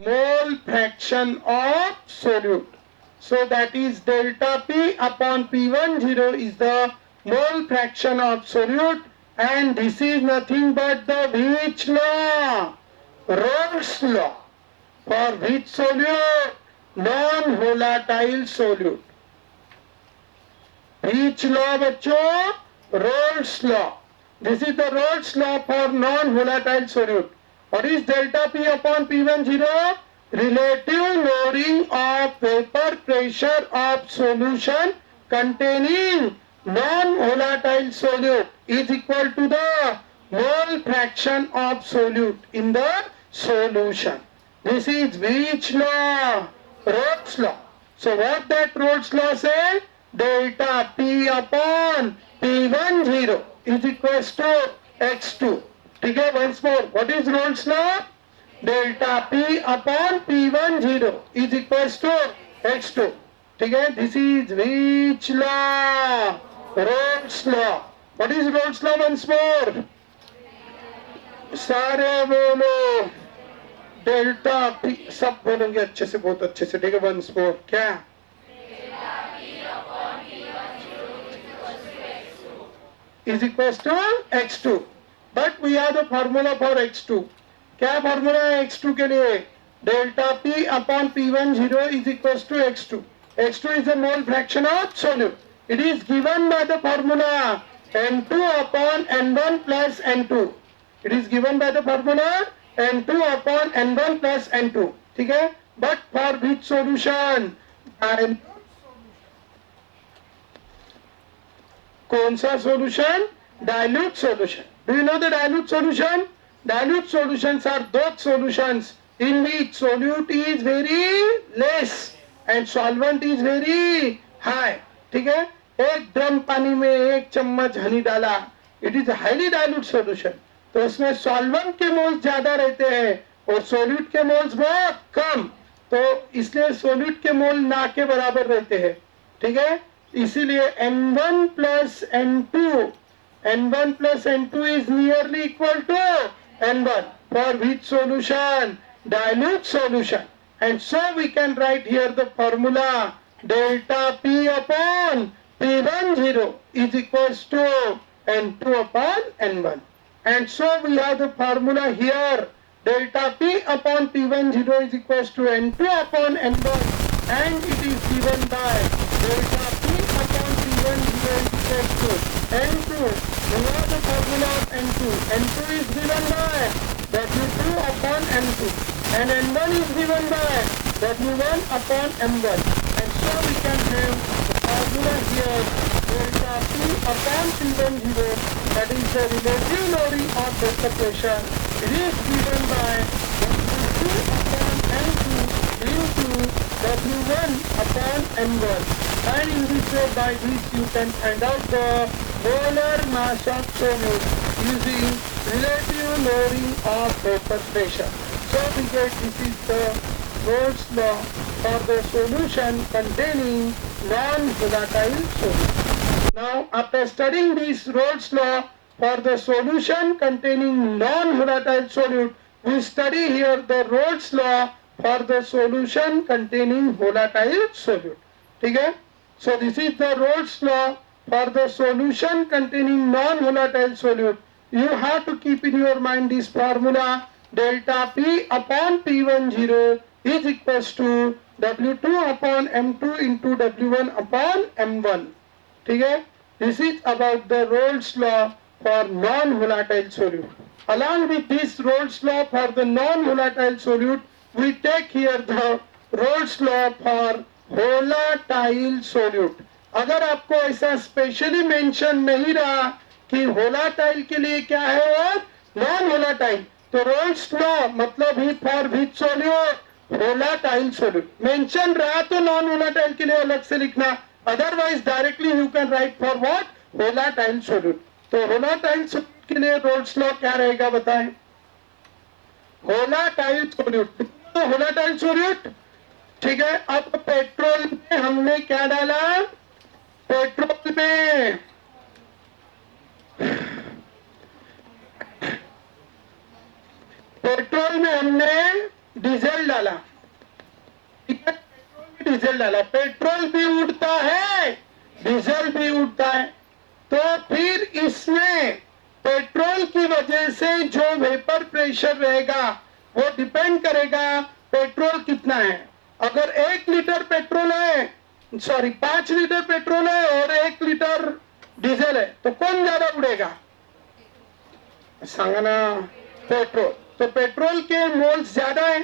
Mole fraction of solute. So that is delta P upon P10 is the mole fraction of solute, and this is nothing but the which law? Rolle's law. For which solute? Non-volatile solute. Which law बच्चों? Rolle's law. This is the Rolle's law for non-volatile solute. What is delta P upon P10? Relative lowering of vapor pressure of solution containing non-volatile solute is equal to the mole fraction of solute in the solution. This is which law? Rolle's law. So what that Rolle's law says? Delta P upon P10 is equals to X2. ठीक है, once more. What is Rolle's law? Delta P upon P10 is equals to X2. ठीक है, this is which law? Rolle's law. What is Rolle's law once more? सारे बोलो. Delta P, सब बोलेंगे अच्छे से, बहुत अच्छे से. ठीक है, once more. क्या? is equals to X2. But we have the formula for X2. क्या formula है X2 के लिए? Delta P upon P10 is equals to X2. X2 is the mole fraction of solute. It is given by the formula N2 upon N1 plus N2. It is given by the formula N2 upon N1 plus N2. ठीक है? But for which solution? कौन सा solution? Dilute solution. Do you know the dilute solution? Dilute solutions are those solutions in which solute is very less and solvent is very high. ठीक है? एक drum पानी में 1 चम्मच हनी डाला, it is a highly dilute solution. तो उसमें solvent के मोल्स ज्यादा रहते हैं और solute के मोल्स बहुत कम. तो इसलिए solute के मोल ना के बराबर रहते हैं. ठीक है? इसीलिए N1 plus N2 is nearly equal to N1 for which solution? Dilute solution. And so we can write here the formula delta P upon P10 is equals to N2 upon N1. And so we have the formula here delta P upon P10 is equals to N2 upon N1, and it is given by delta P upon P10 is equals to N2. We have the formula of N2. N2 is given by W2 upon M2, and N1 is given by W1 upon M1. And so we can have the formula here delta P upon P10, that is the relative loading of vapor pressure. It is given by W2 upon M2 into W1 upon M1. And in this way, by this you can find out the molar mass of solute using relative lowering of vapor pressure. So we get this is the Rolle's law for the solution containing non-volatile solute. Now, after studying this Rolle's law for the solution containing non-volatile solute, we study here the Rolle's law for the solution containing volatile solute. Okay? So this is the Rolle's law for the solution containing non-volatile solute. You have to keep in your mind this formula: delta P upon P10 is equals to W2 upon M2 into W1 upon M1. Okay? This is about the Rolle's law for non-volatile solute. Along with this Rolle's law for the non-volatile solute, we take here the Rolle's law for volatile solute. अगर आपको ऐसा specially mention नहीं रहा कि volatile के लिए क्या है और नॉन volatile, तो Rolle's law मतलब ही for which solute, volatile solute. Mention रहा तो नॉन volatile के लिए अलग से लिखना, otherwise directly you can write for what, volatile solute. तो volatile solute के लिए Rolle's law क्या रहेगा बताएं? volatile solute, volatile solute, ठीक है. अब पेट्रोल में हमने क्या डाला? पेट्रोल में हमने डीजल डाला, ठीक है. पेट्रोल में डीजल डाला, पेट्रोल भी उड़ता है, डीजल भी उड़ता है. तो फिर इसमें पेट्रोल की वजह से जो वेपर प्रेशर रहेगा वो डिपेंड करेगा पेट्रोल कितना है. अगर 1 लीटर पेट्रोल है, सॉरी 5 लीटर पेट्रोल है और 1 लीटर डीजल है, तो कौन ज्यादा उड़ेगा? सांगा ना, पेट्रोल. तो पेट्रोल के मोल्स ज्यादा है,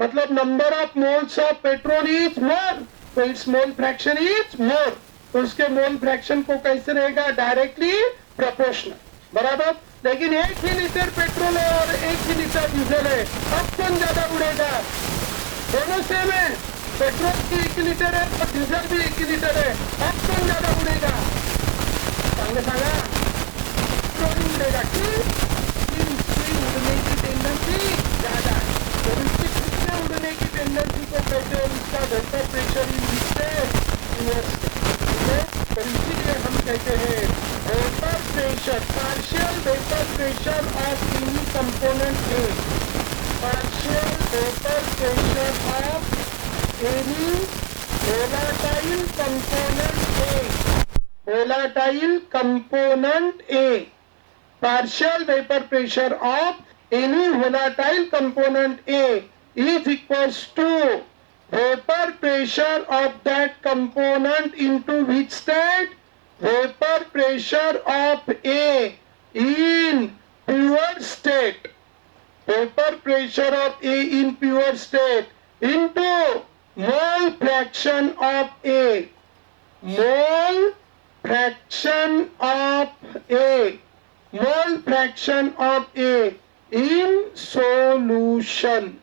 मतलब number of moles of petrol is more, तो its mole fraction is more. तो उसके मोल फ्रैक्शन को कैसे रहेगा? डायरेक्टली प्रोपोर्शनल, बराबर. लेकिन 1 ही लीटर पेट्रोल है और 1 ही लीटर डीजल है, अब कौन ज्यादा उड़ेगा? दोनों सेम है, पेट्रोल भी 1 लीटर है और डीजल भी 1 लीटर है, अब कौन ज्यादा उड़ेगा? सांगा पेट्रोल उड़ेगा. इसकी उड़ने की टेंडेंसी ज्यादा है, तो इसकी कितने उड़ने की टेंडेंसी को कहते हैं? इसका वेपर प्रेशर तो इसीलिए हम कहते हैं vapour pressure, partial vapour pressure of any component A, partial vapor pressure of any volatile component A. Volatile component A. Partial vapor pressure of any volatile component A is equals to vapor pressure of that component into which state? Vapor pressure of A in pure state. Vapor pressure of A in pure state into mole fraction of A. Mole fraction of A. Mole fraction of A in solution.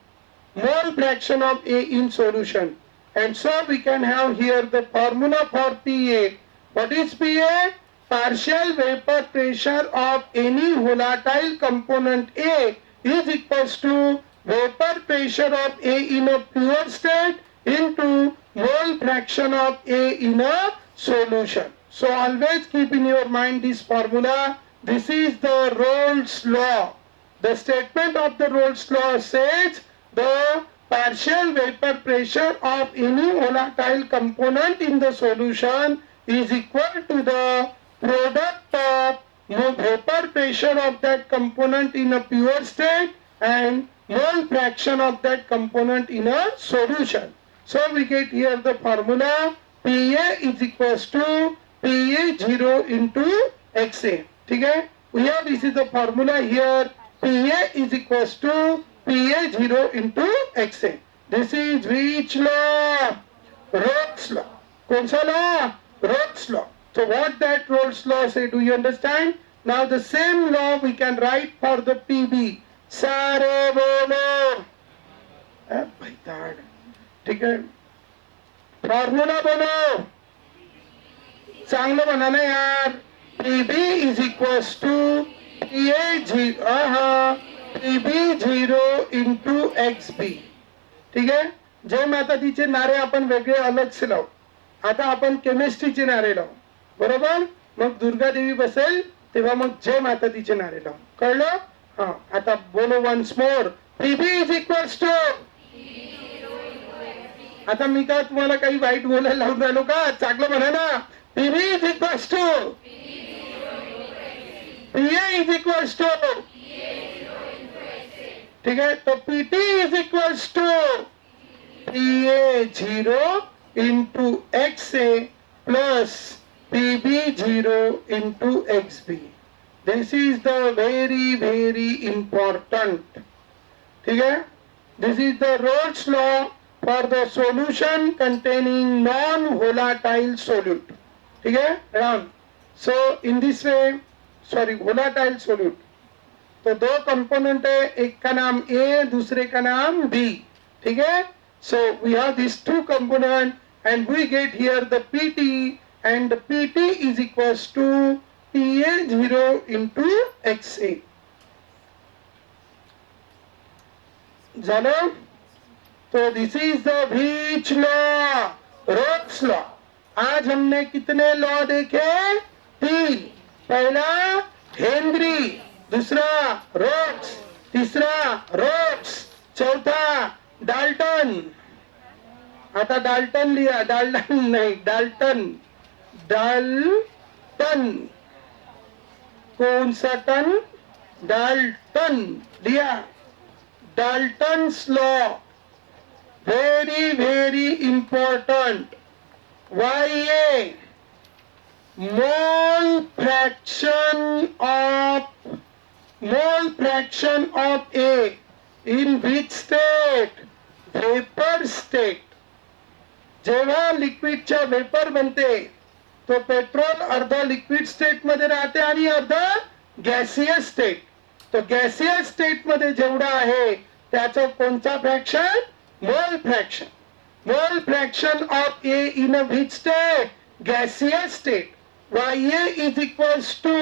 Mole fraction of A in solution. And so we can have here the formula for PA. What is PA? Partial vapor pressure of any volatile component A is equals to vapor pressure of A in a pure state into mole fraction of A in a solution. So always keep in your mind this formula. This is the Rolle's law. The statement of the Rolle's law says the partial vapor pressure of any volatile component in the solution is equal to the product of vapor pressure of that component in a pure state and mole fraction of that component in a solution. So we get here the formula PA is equals to PA0 into XA. Okay? Here this is the formula here. PA is equals to PA0 into XA. This is which law? Rolle's law. कौन सा law? Rolle's law. So what that Rolle's law say, do you understand? Now the same law we can write for the PB. सारे बोलो, ठीक है. Formula बोलो, चांगलं म्हणा ना यार. PB is equals to PB0 into XB. ठीक है. जय माता दीचे नारे आपण वेगळे अलग से लावू. आता आपण केमिस्ट्रीचे नारे लावू, बरोबर. मग दुर्गा देवी बसेल तेव्हा मग जय माता दीचे नारे लावू. कळलं? हा. आता बोलो once more. PB is equals to. आता मी का तुम्हाला काही वाईट बोलायला लावून राहिलो का? चांगलं म्हणा ना. PB is equals to PA is equals to. ठीक है. तो PT is equals to PA0 into XA plus PB0 into XB. This is the very important. ठीक है. This is the Rolle's law for the solution containing non-volatile solute. ठीक है. Run. So in this way, volatile solute. तो दो component है, एक का नाम A, दूसरे का नाम B. ठीक है. So we have these two components and we get here the PT, and the PT is equals to PA0 into XA. झालं? तो this is the which law? Rolle's law. आज हमने कितने लॉ देखे? 3. पहला हेनरी, दूसरा रोल्स, तीसरा roles, चौथा डाल्टन. आता डाल्टन लिया. डाल्टन नहीं, डाल्टन. डाल्टन. कौन सा टन? डाल्टन लिया. Dalton's law very important. YA mole fraction of A in which state? Vapour state. जेव्हा लिक्विडच्या वेपर बनते तो पेट्रोल अर्ध लिक्विड स्टेट मध्ये राहते आणि अर्ध गॅसियस स्टेट. तो गॅसियस स्टेट मध्ये जेवढा आहे त्याचं कोणता fraction? Mole fraction. Mole fraction of A in a which state? Gaseous state. YA is equals to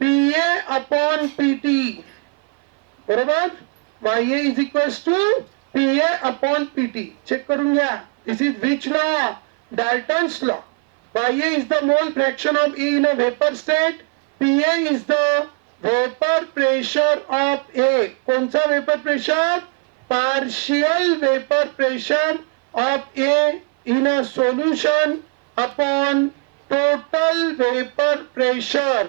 PA upon PT. बरोबर. YA is equals to PA upon PT. Check करून घ्या. This is which law? Dalton's law. YA is the mole fraction of A in a vapor state. PA is the vapor pressure of A. कोणचा vapor pressure? Partial vapor pressure of A in a solution upon total vapor pressure.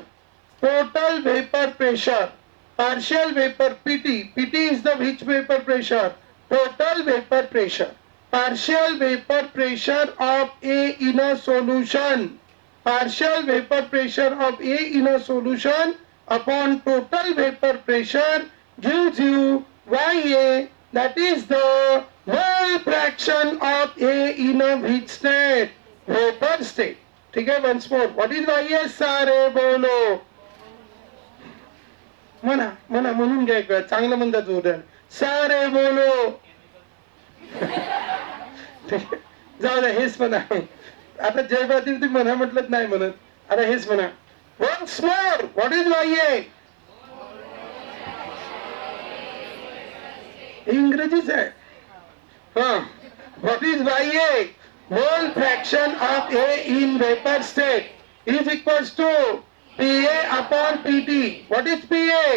Total vapor pressure. Partial vapor PT. PT is the which vapor pressure? Total vapor pressure. Partial vapor pressure of A in a solution. Partial vapor pressure of A in a solution upon total vapor pressure gives you YA, that is the mole fraction of A in a which state? Vapor state. ठीक है. Once more. What is YA? सारे बोलो. म्हणा म्हणून घ्या एक वेळ. चांगलं म्हणतात जोराने. सारे बोलो. जाऊ द्या. हेच म्हणा. आता जय माता दी म्हणा म्हटलं नाही म्हणत. आता हेच म्हणा. Once more. What is YA? इंग्रजीच आहे. हा. What is YA? Mole fraction of A in vapor state is equals to PA upon PT. What is PA?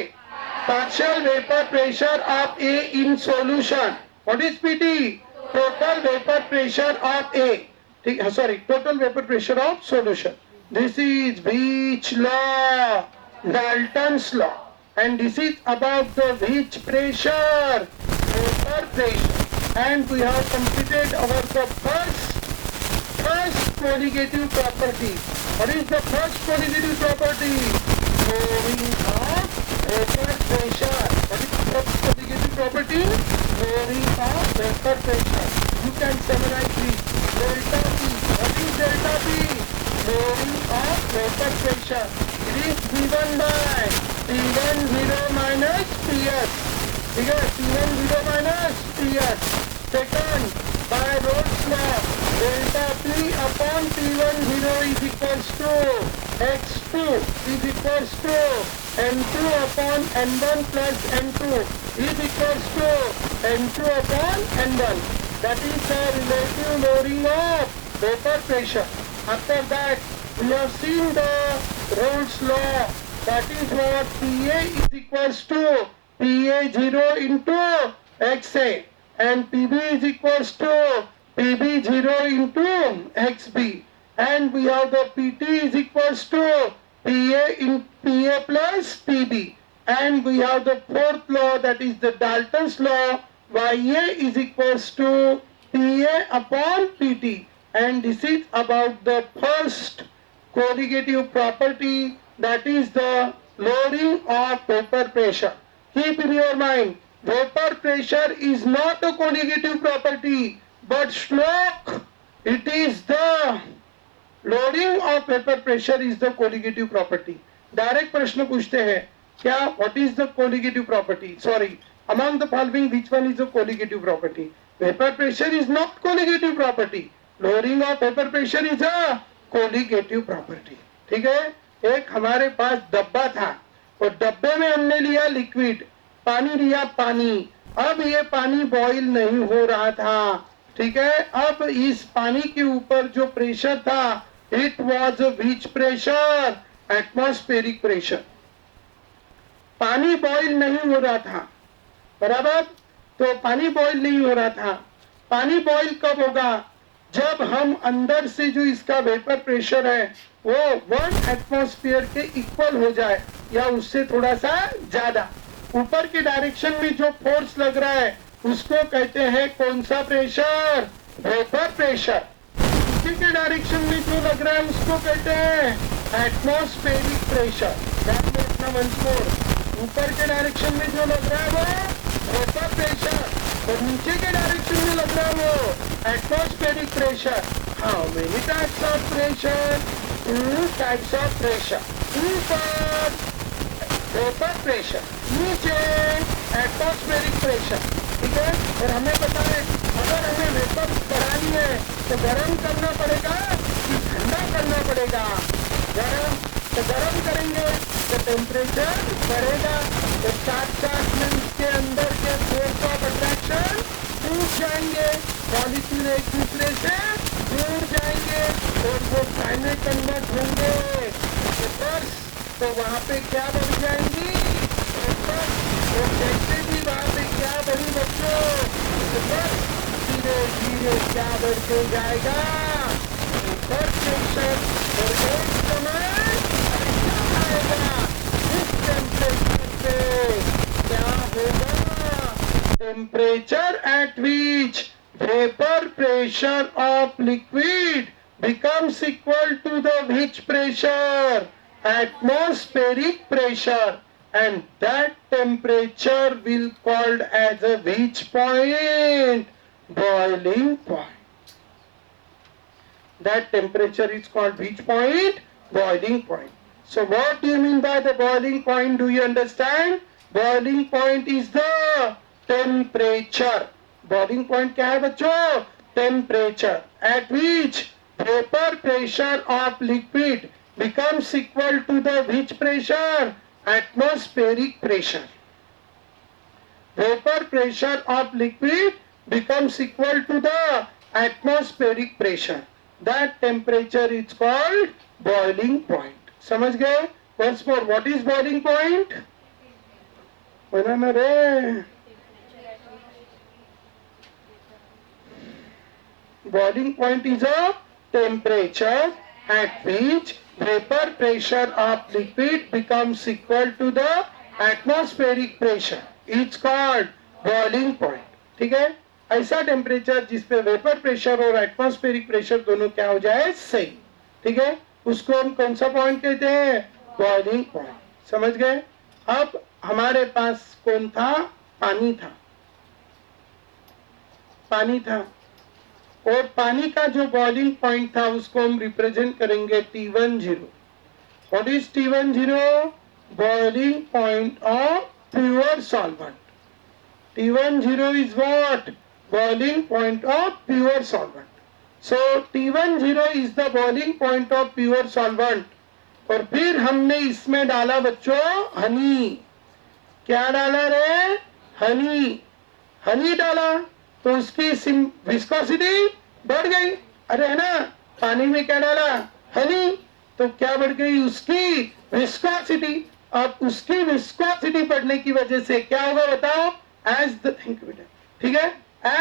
Partial vapor pressure of A in solution. What is PT? Total vapor pressure of A. Total vapor pressure of solution. This is which law? Dalton's law. And this is about the which pressure? Vapor pressure. And we have completed our the first co-negative property. What is the first co-negative property? Lowering of vapor pressure. What is the first co-negative property? Lowering of vapor pressure. You can summarize this. Delta P. What is delta P? Lowering of vapor pressure. It is given by P10 minus PS. Because P10 minus PS. Second, by Rolle's law, delta P upon P10 is equals to X2 is equals to N2 upon N1 plus N2 is equals to N2 upon N1. That is the relative lowering of vapor pressure. After that, we have seen the Rolle's law. That is what PA is equals to PA0 into XA and PB is equals to PB0 into XB. And we have the PT is equals to PA in PA plus PB. And we have the fourth law, that is the Dalton's law. YA is equals to PA upon PT. And this is about the first colligative property, that is the lowering of vapor pressure. Keep in your mind, vapor pressure is not a colligative property, but stroke, it is the lowering of vapor pressure is the colligative property. Direct प्रश्न पूछते हैं क्या, what is the colligative property? Sorry, among the following which one is a colligative property? Vapor pressure is not colligative property. Lowering of vapor pressure is a colligative property. ठीक है, एक हमारे पास डब्बा था और डब्बे में हमने लिया लिक्विड, पानी लिया पानी. अब ये पानी बॉईल नहीं हो रहा था. ठीक है, अब इस पानी के ऊपर जो प्रेशर था, it was which pressure? Atmospheric pressure. पानी बॉईल नहीं हो रहा था, बराबर. तो पानी बॉईल नहीं हो रहा था. पानी बॉईल कब होगा? जब हम अंदर से जो इसका वेपर प्रेशर है वो 1 एटमॉस्फेयर के इक्वल हो जाए या उससे थोड़ा सा ज्यादा. ऊपर के डायरेक्शन में जो फोर्स लग रहा है उसको कहते हैं कौन सा प्रेशर? Vapour pressure. नीचे के डायरेक्शन में जो लग रहा है उसको कहते हैं एटमॉस्फेरिक प्रेशर. ध्यान में रखना वंस मोर. ऊपर के डायरेक्शन में जो लग रहा है वो वेपर प्रेशर और नीचे के डायरेक्शन में लग रहा है वो atmospheric pressure. How many types of pressure? 2 types of pressure. ऊपर वेपर प्रेशर, नीचे एटमॉस्फेरिक प्रेशर. ठीक है, और हमें पता है अगर हमें वेपर बढ़ानी है तो गर्म करना पड़ेगा कि ठंडा करना पड़ेगा? गर्म. तो गर्म करेंगे तो टेम्परेचर बढ़ेगा, तो साथ साथ में उसके अंदर के फोर्स ऑफ अट्रैक्शन टूट जाएंगे, मॉलिक्यूल एक दूसरे से जुड़ जाएंगे और वो फाइनल कन्वर्ट होंगे वेपर्स. तो वहाँ पे क्या बढ़ जाएंगी? वेपर. तो जैसे भी वहाँ पे क्या बढ़ी बच्चों? वेपर. धीरे धीरे क्या बढ़ते जाएगा? Vapour pressure. और एक समय इस टेम्परेचर पे क्या होगा? Temperature at which vapour pressure of liquid becomes equal to the which pressure? Atmospheric pressure. And that temperature will called as a which point? Boiling point. That temperature is called which point? Boiling point. So what do you mean by the boiling point? Do you understand? Boiling point is the temperature. Boiling point क्या है बच्चों? Temperature at which vapor pressure of liquid becomes equal to the which pressure? Atmospheric pressure. Vapor pressure of liquid becomes equal to the atmospheric pressure. That temperature is called boiling point. समझ गए? Once more, what is boiling point? बोला ना रे. Boiling point is a temperature at which vapor pressure of liquid becomes equal to the atmospheric pressure. It's called boiling point. ठीक है, ऐसा temperature जिसपे vapour pressure और एटमॉस्फेरिक प्रेशर दोनों क्या हो जाए? सेम. ठीक है, उसको हम कौन सा पॉइंट कहते हैं? Boiling point. समझ गए? अब हमारे पास कौन था? पानी था. पानी था और पानी का जो बॉइलिंग पॉइंट था उसको हम रिप्रेजेंट करेंगे T10. What is T10? Boiling point of pure solvent. T10 is what? Boiling point of pure solvent. So T10 is the boiling point of pure solvent. और फिर हमने इसमें डाला बच्चों हनी. क्या डाला रे? हनी. हनी डाला. तो उसकी विस्कोसिटी बढ़ गई। अरे है ना, पानी में क्या डाला, हनी, तो क्या बढ़ गई उसकी विस्कोसिटी। अब उसकी विस्कोसिटी बढ़ने की वजह से क्या होगा बताओ, एज द थैंक यू बेटा, ठीक है,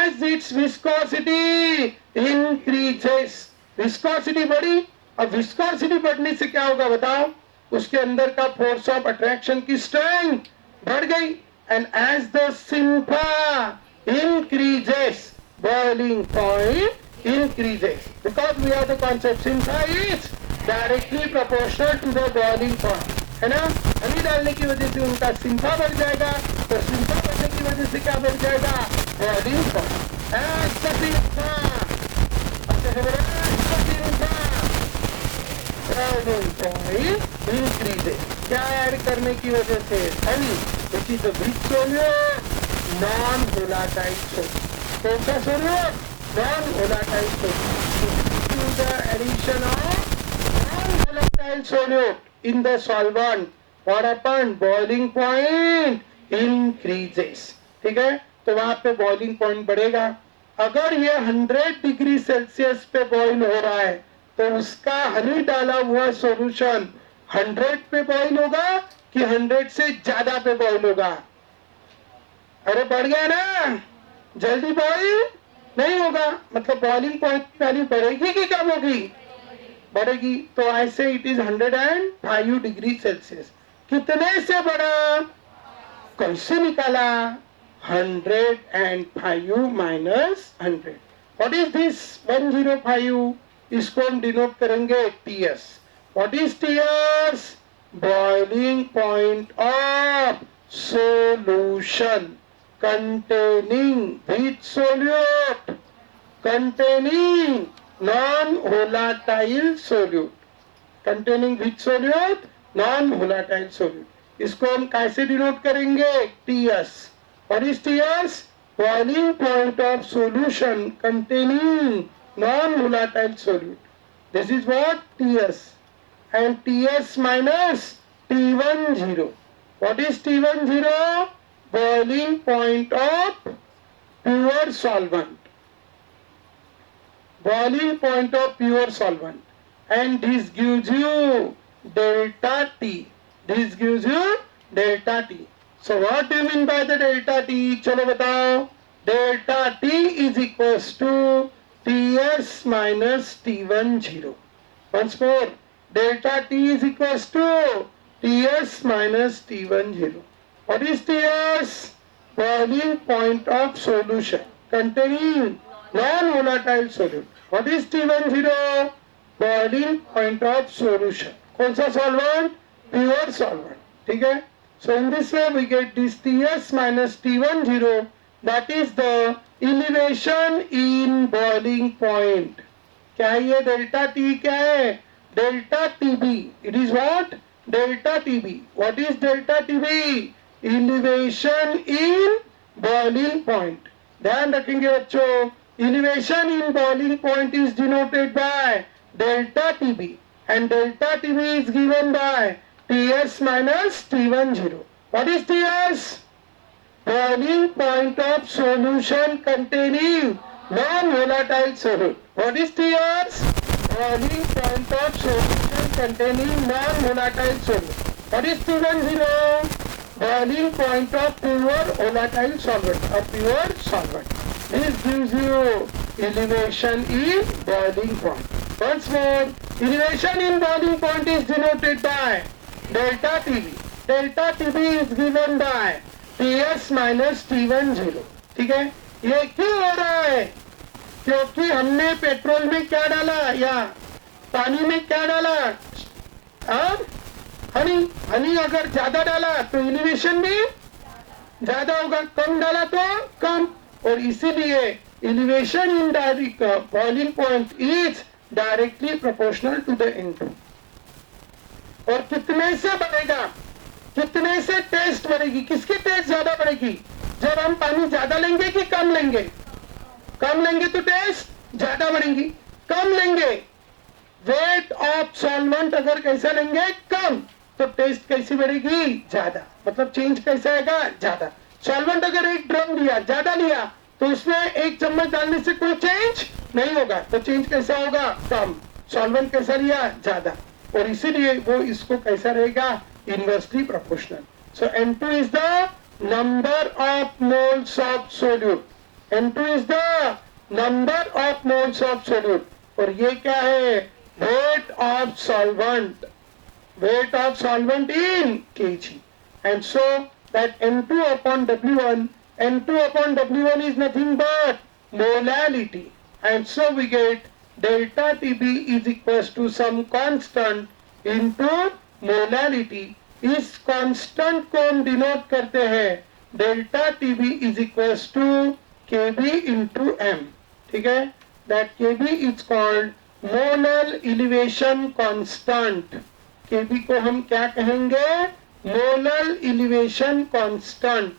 as its viscosity increases, viscosity बढ़ी। अब विस्कोसिटी बढ़ने से क्या होगा बताओ, उसके अंदर का फोर्स ऑफ अट्रैक्शन की स्ट्रेंथ बढ़ गई। And as the SIMFA increases, boiling point increases, because we have the concept sympha is directly proportional to the boiling point, है ना। हनी डालने की वजह से उनका सिम्फा बढ़ जाएगा, तो सिम्फा बढ़ने की वजह से क्या बढ़ जाएगा, boiling point, as the sympha, अच्छा है बेटा, as the sympha boiling point increases, क्या ऐड करने की वजह से, honey, which is the which solute, non volatile solute. कौन सा solute, non volatile solute. The addition of non volatile solute in the solvent, what happened, boiling point increases, ठीक है, तो वहां पे बॉइलिंग पॉइंट बढ़ेगा। अगर ये 100 डिग्री सेल्सियस पे बॉइल हो रहा है तो उसका हनी डाला हुआ सॉल्यूशन 100 पे बॉइल होगा कि 100 से ज्यादा पे बॉइल होगा। अरे बढ़ गया ना, जल्दी बॉइल नहीं होगा, मतलब बॉइलिंग पॉइंट की वैल्यू बढ़ेगी कि कम होगी, बढ़ेगी। तो ऐसे इट इज 105 डिग्री सेल्सियस। कितने से बढ़ा, कैसे निकाला, 105 माइनस 100, व्हाट इज दिस 105, इसको हम डिनोट करेंगे TS. What is TS, boiling point of solution containing which solute, containing non-volatile solute, containing which solute, non-volatile solute। इसको हम कैसे डिनोट करेंगे, टीएस। और इस TS, boiling point of solution containing non-volatile solute, this is what TS, and TS minus T10, what is T10, boiling point of pure solvent, boiling point of pure solvent, and this gives you delta T, this gives you delta T. So what do you mean by the delta T, चलो बताओ, delta T is equals to Ts minus T10, once more, delta T is equals to Ts minus T10. What is Ts? Boiling point of solution containing non-volatile solute. What is T10? Boiling point of solution. कौन सा solvent? Pure solvent. ठीक है? So in this way we get this Ts minus T10. That is the elevation in boiling point. क्या है ये delta T क्या है? Delta TB. It is what? Delta TB. What is delta TB? Elevation in boiling point. ध्यान रखेंगे बच्चों, elevation in boiling point is denoted by delta TB, and delta TB is given by Ts minus T10. What is Ts? Boiling point of solution containing non-volatile solute. What is Ts? Boiling point of solution containing non-volatile solute. What is T10? Boiling point of pure volatile solvent, or pure solvent. This gives you elevation in boiling point. Once more, elevation in boiling point is denoted by delta TB. Delta TB is given by Ts minus T10. ठीक है, ये क्यों हो रहा है, क्योंकि हमने petrol में क्या डाला या पानी में क्या डाला, हनी। हनी अगर ज्यादा डाला तो एलिवेशन भी ज्यादा होगा, कम डाला तो कम, और इसीलिए elevation in direct boiling point is directly proportional to the into. और कितने से बढ़ेगा, कितने से टेस्ट बढ़ेगी, किसकी टेस्ट ज्यादा बढ़ेगी, जब हम पानी ज्यादा लेंगे कि कम लेंगे, कम लेंगे तो टेस्ट ज्यादा बढ़ेगी, कम लेंगे, वेट ऑफ सॉल्वेंट अगर कैसा लेंगे कम, तो टेस्ट कैसी बढ़ेगी, ज्यादा, मतलब चेंज कैसा आएगा, ज्यादा। सॉल्वेंट अगर 1 ड्रम लिया, ज्यादा लिया, तो उसमें 1 चम्मच डालने से कोई चेंज नहीं होगा, तो चेंज कैसा होगा, कम। सॉल्वेंट कैसा लिया, ज्यादा, और इसीलिए वो इसको कैसा रहेगा, inversely proportional. So N2 is the number of moles of solute, N2 is the number of moles of solute, और ये क्या है, weight of solvent, weight of solvent in kg. And so that N2 upon W1, N2 upon W1 is nothing but molality. And so we get delta TB is equals to some constant into molality. इस constant को हम denote करते हैं delta TB is equals to Kb into M. ठीक है, that Kb is called molar elevation constant. Kb को हम क्या कहेंगे, molar elevation constant,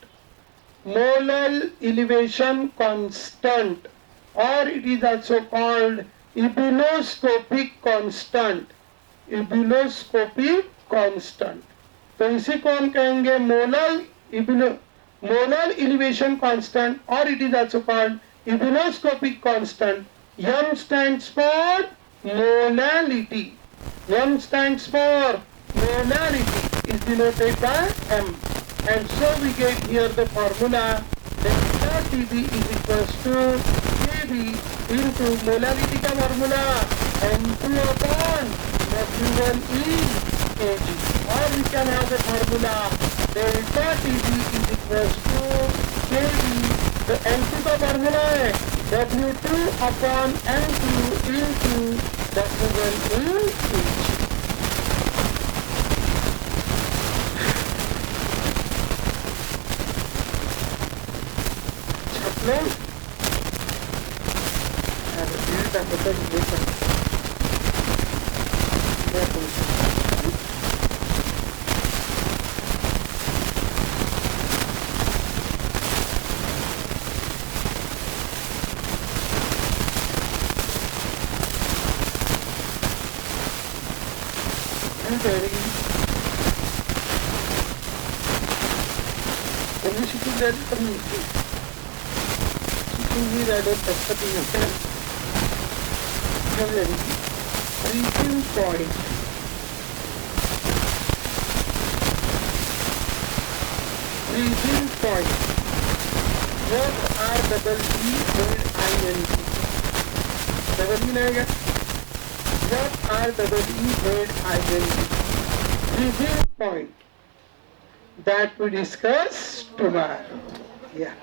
molar elevation constant, और it is also called ebullioscopic constant, ebullioscopic constant. तो इसी को हम कहेंगे मोलर इलिवेशन कांस्टेंट, और it is also called ebullioscopic constant. M stands for molality. M stands for molality, is denoted by M. And so we get here the formula delta TB is equals to Kb into molality का formula N2 upon W1 in Kg. Or we can have the formula delta TB is equals to Kb. तो N2 का formula है W2 upon N2 into W1 in Kg. छपलो का पता नहीं freezing point. Freezing point. What are double E and ING? Double E लगेगा. What are double E and ING? Freezing point. That we discuss tomorrow. Yeah.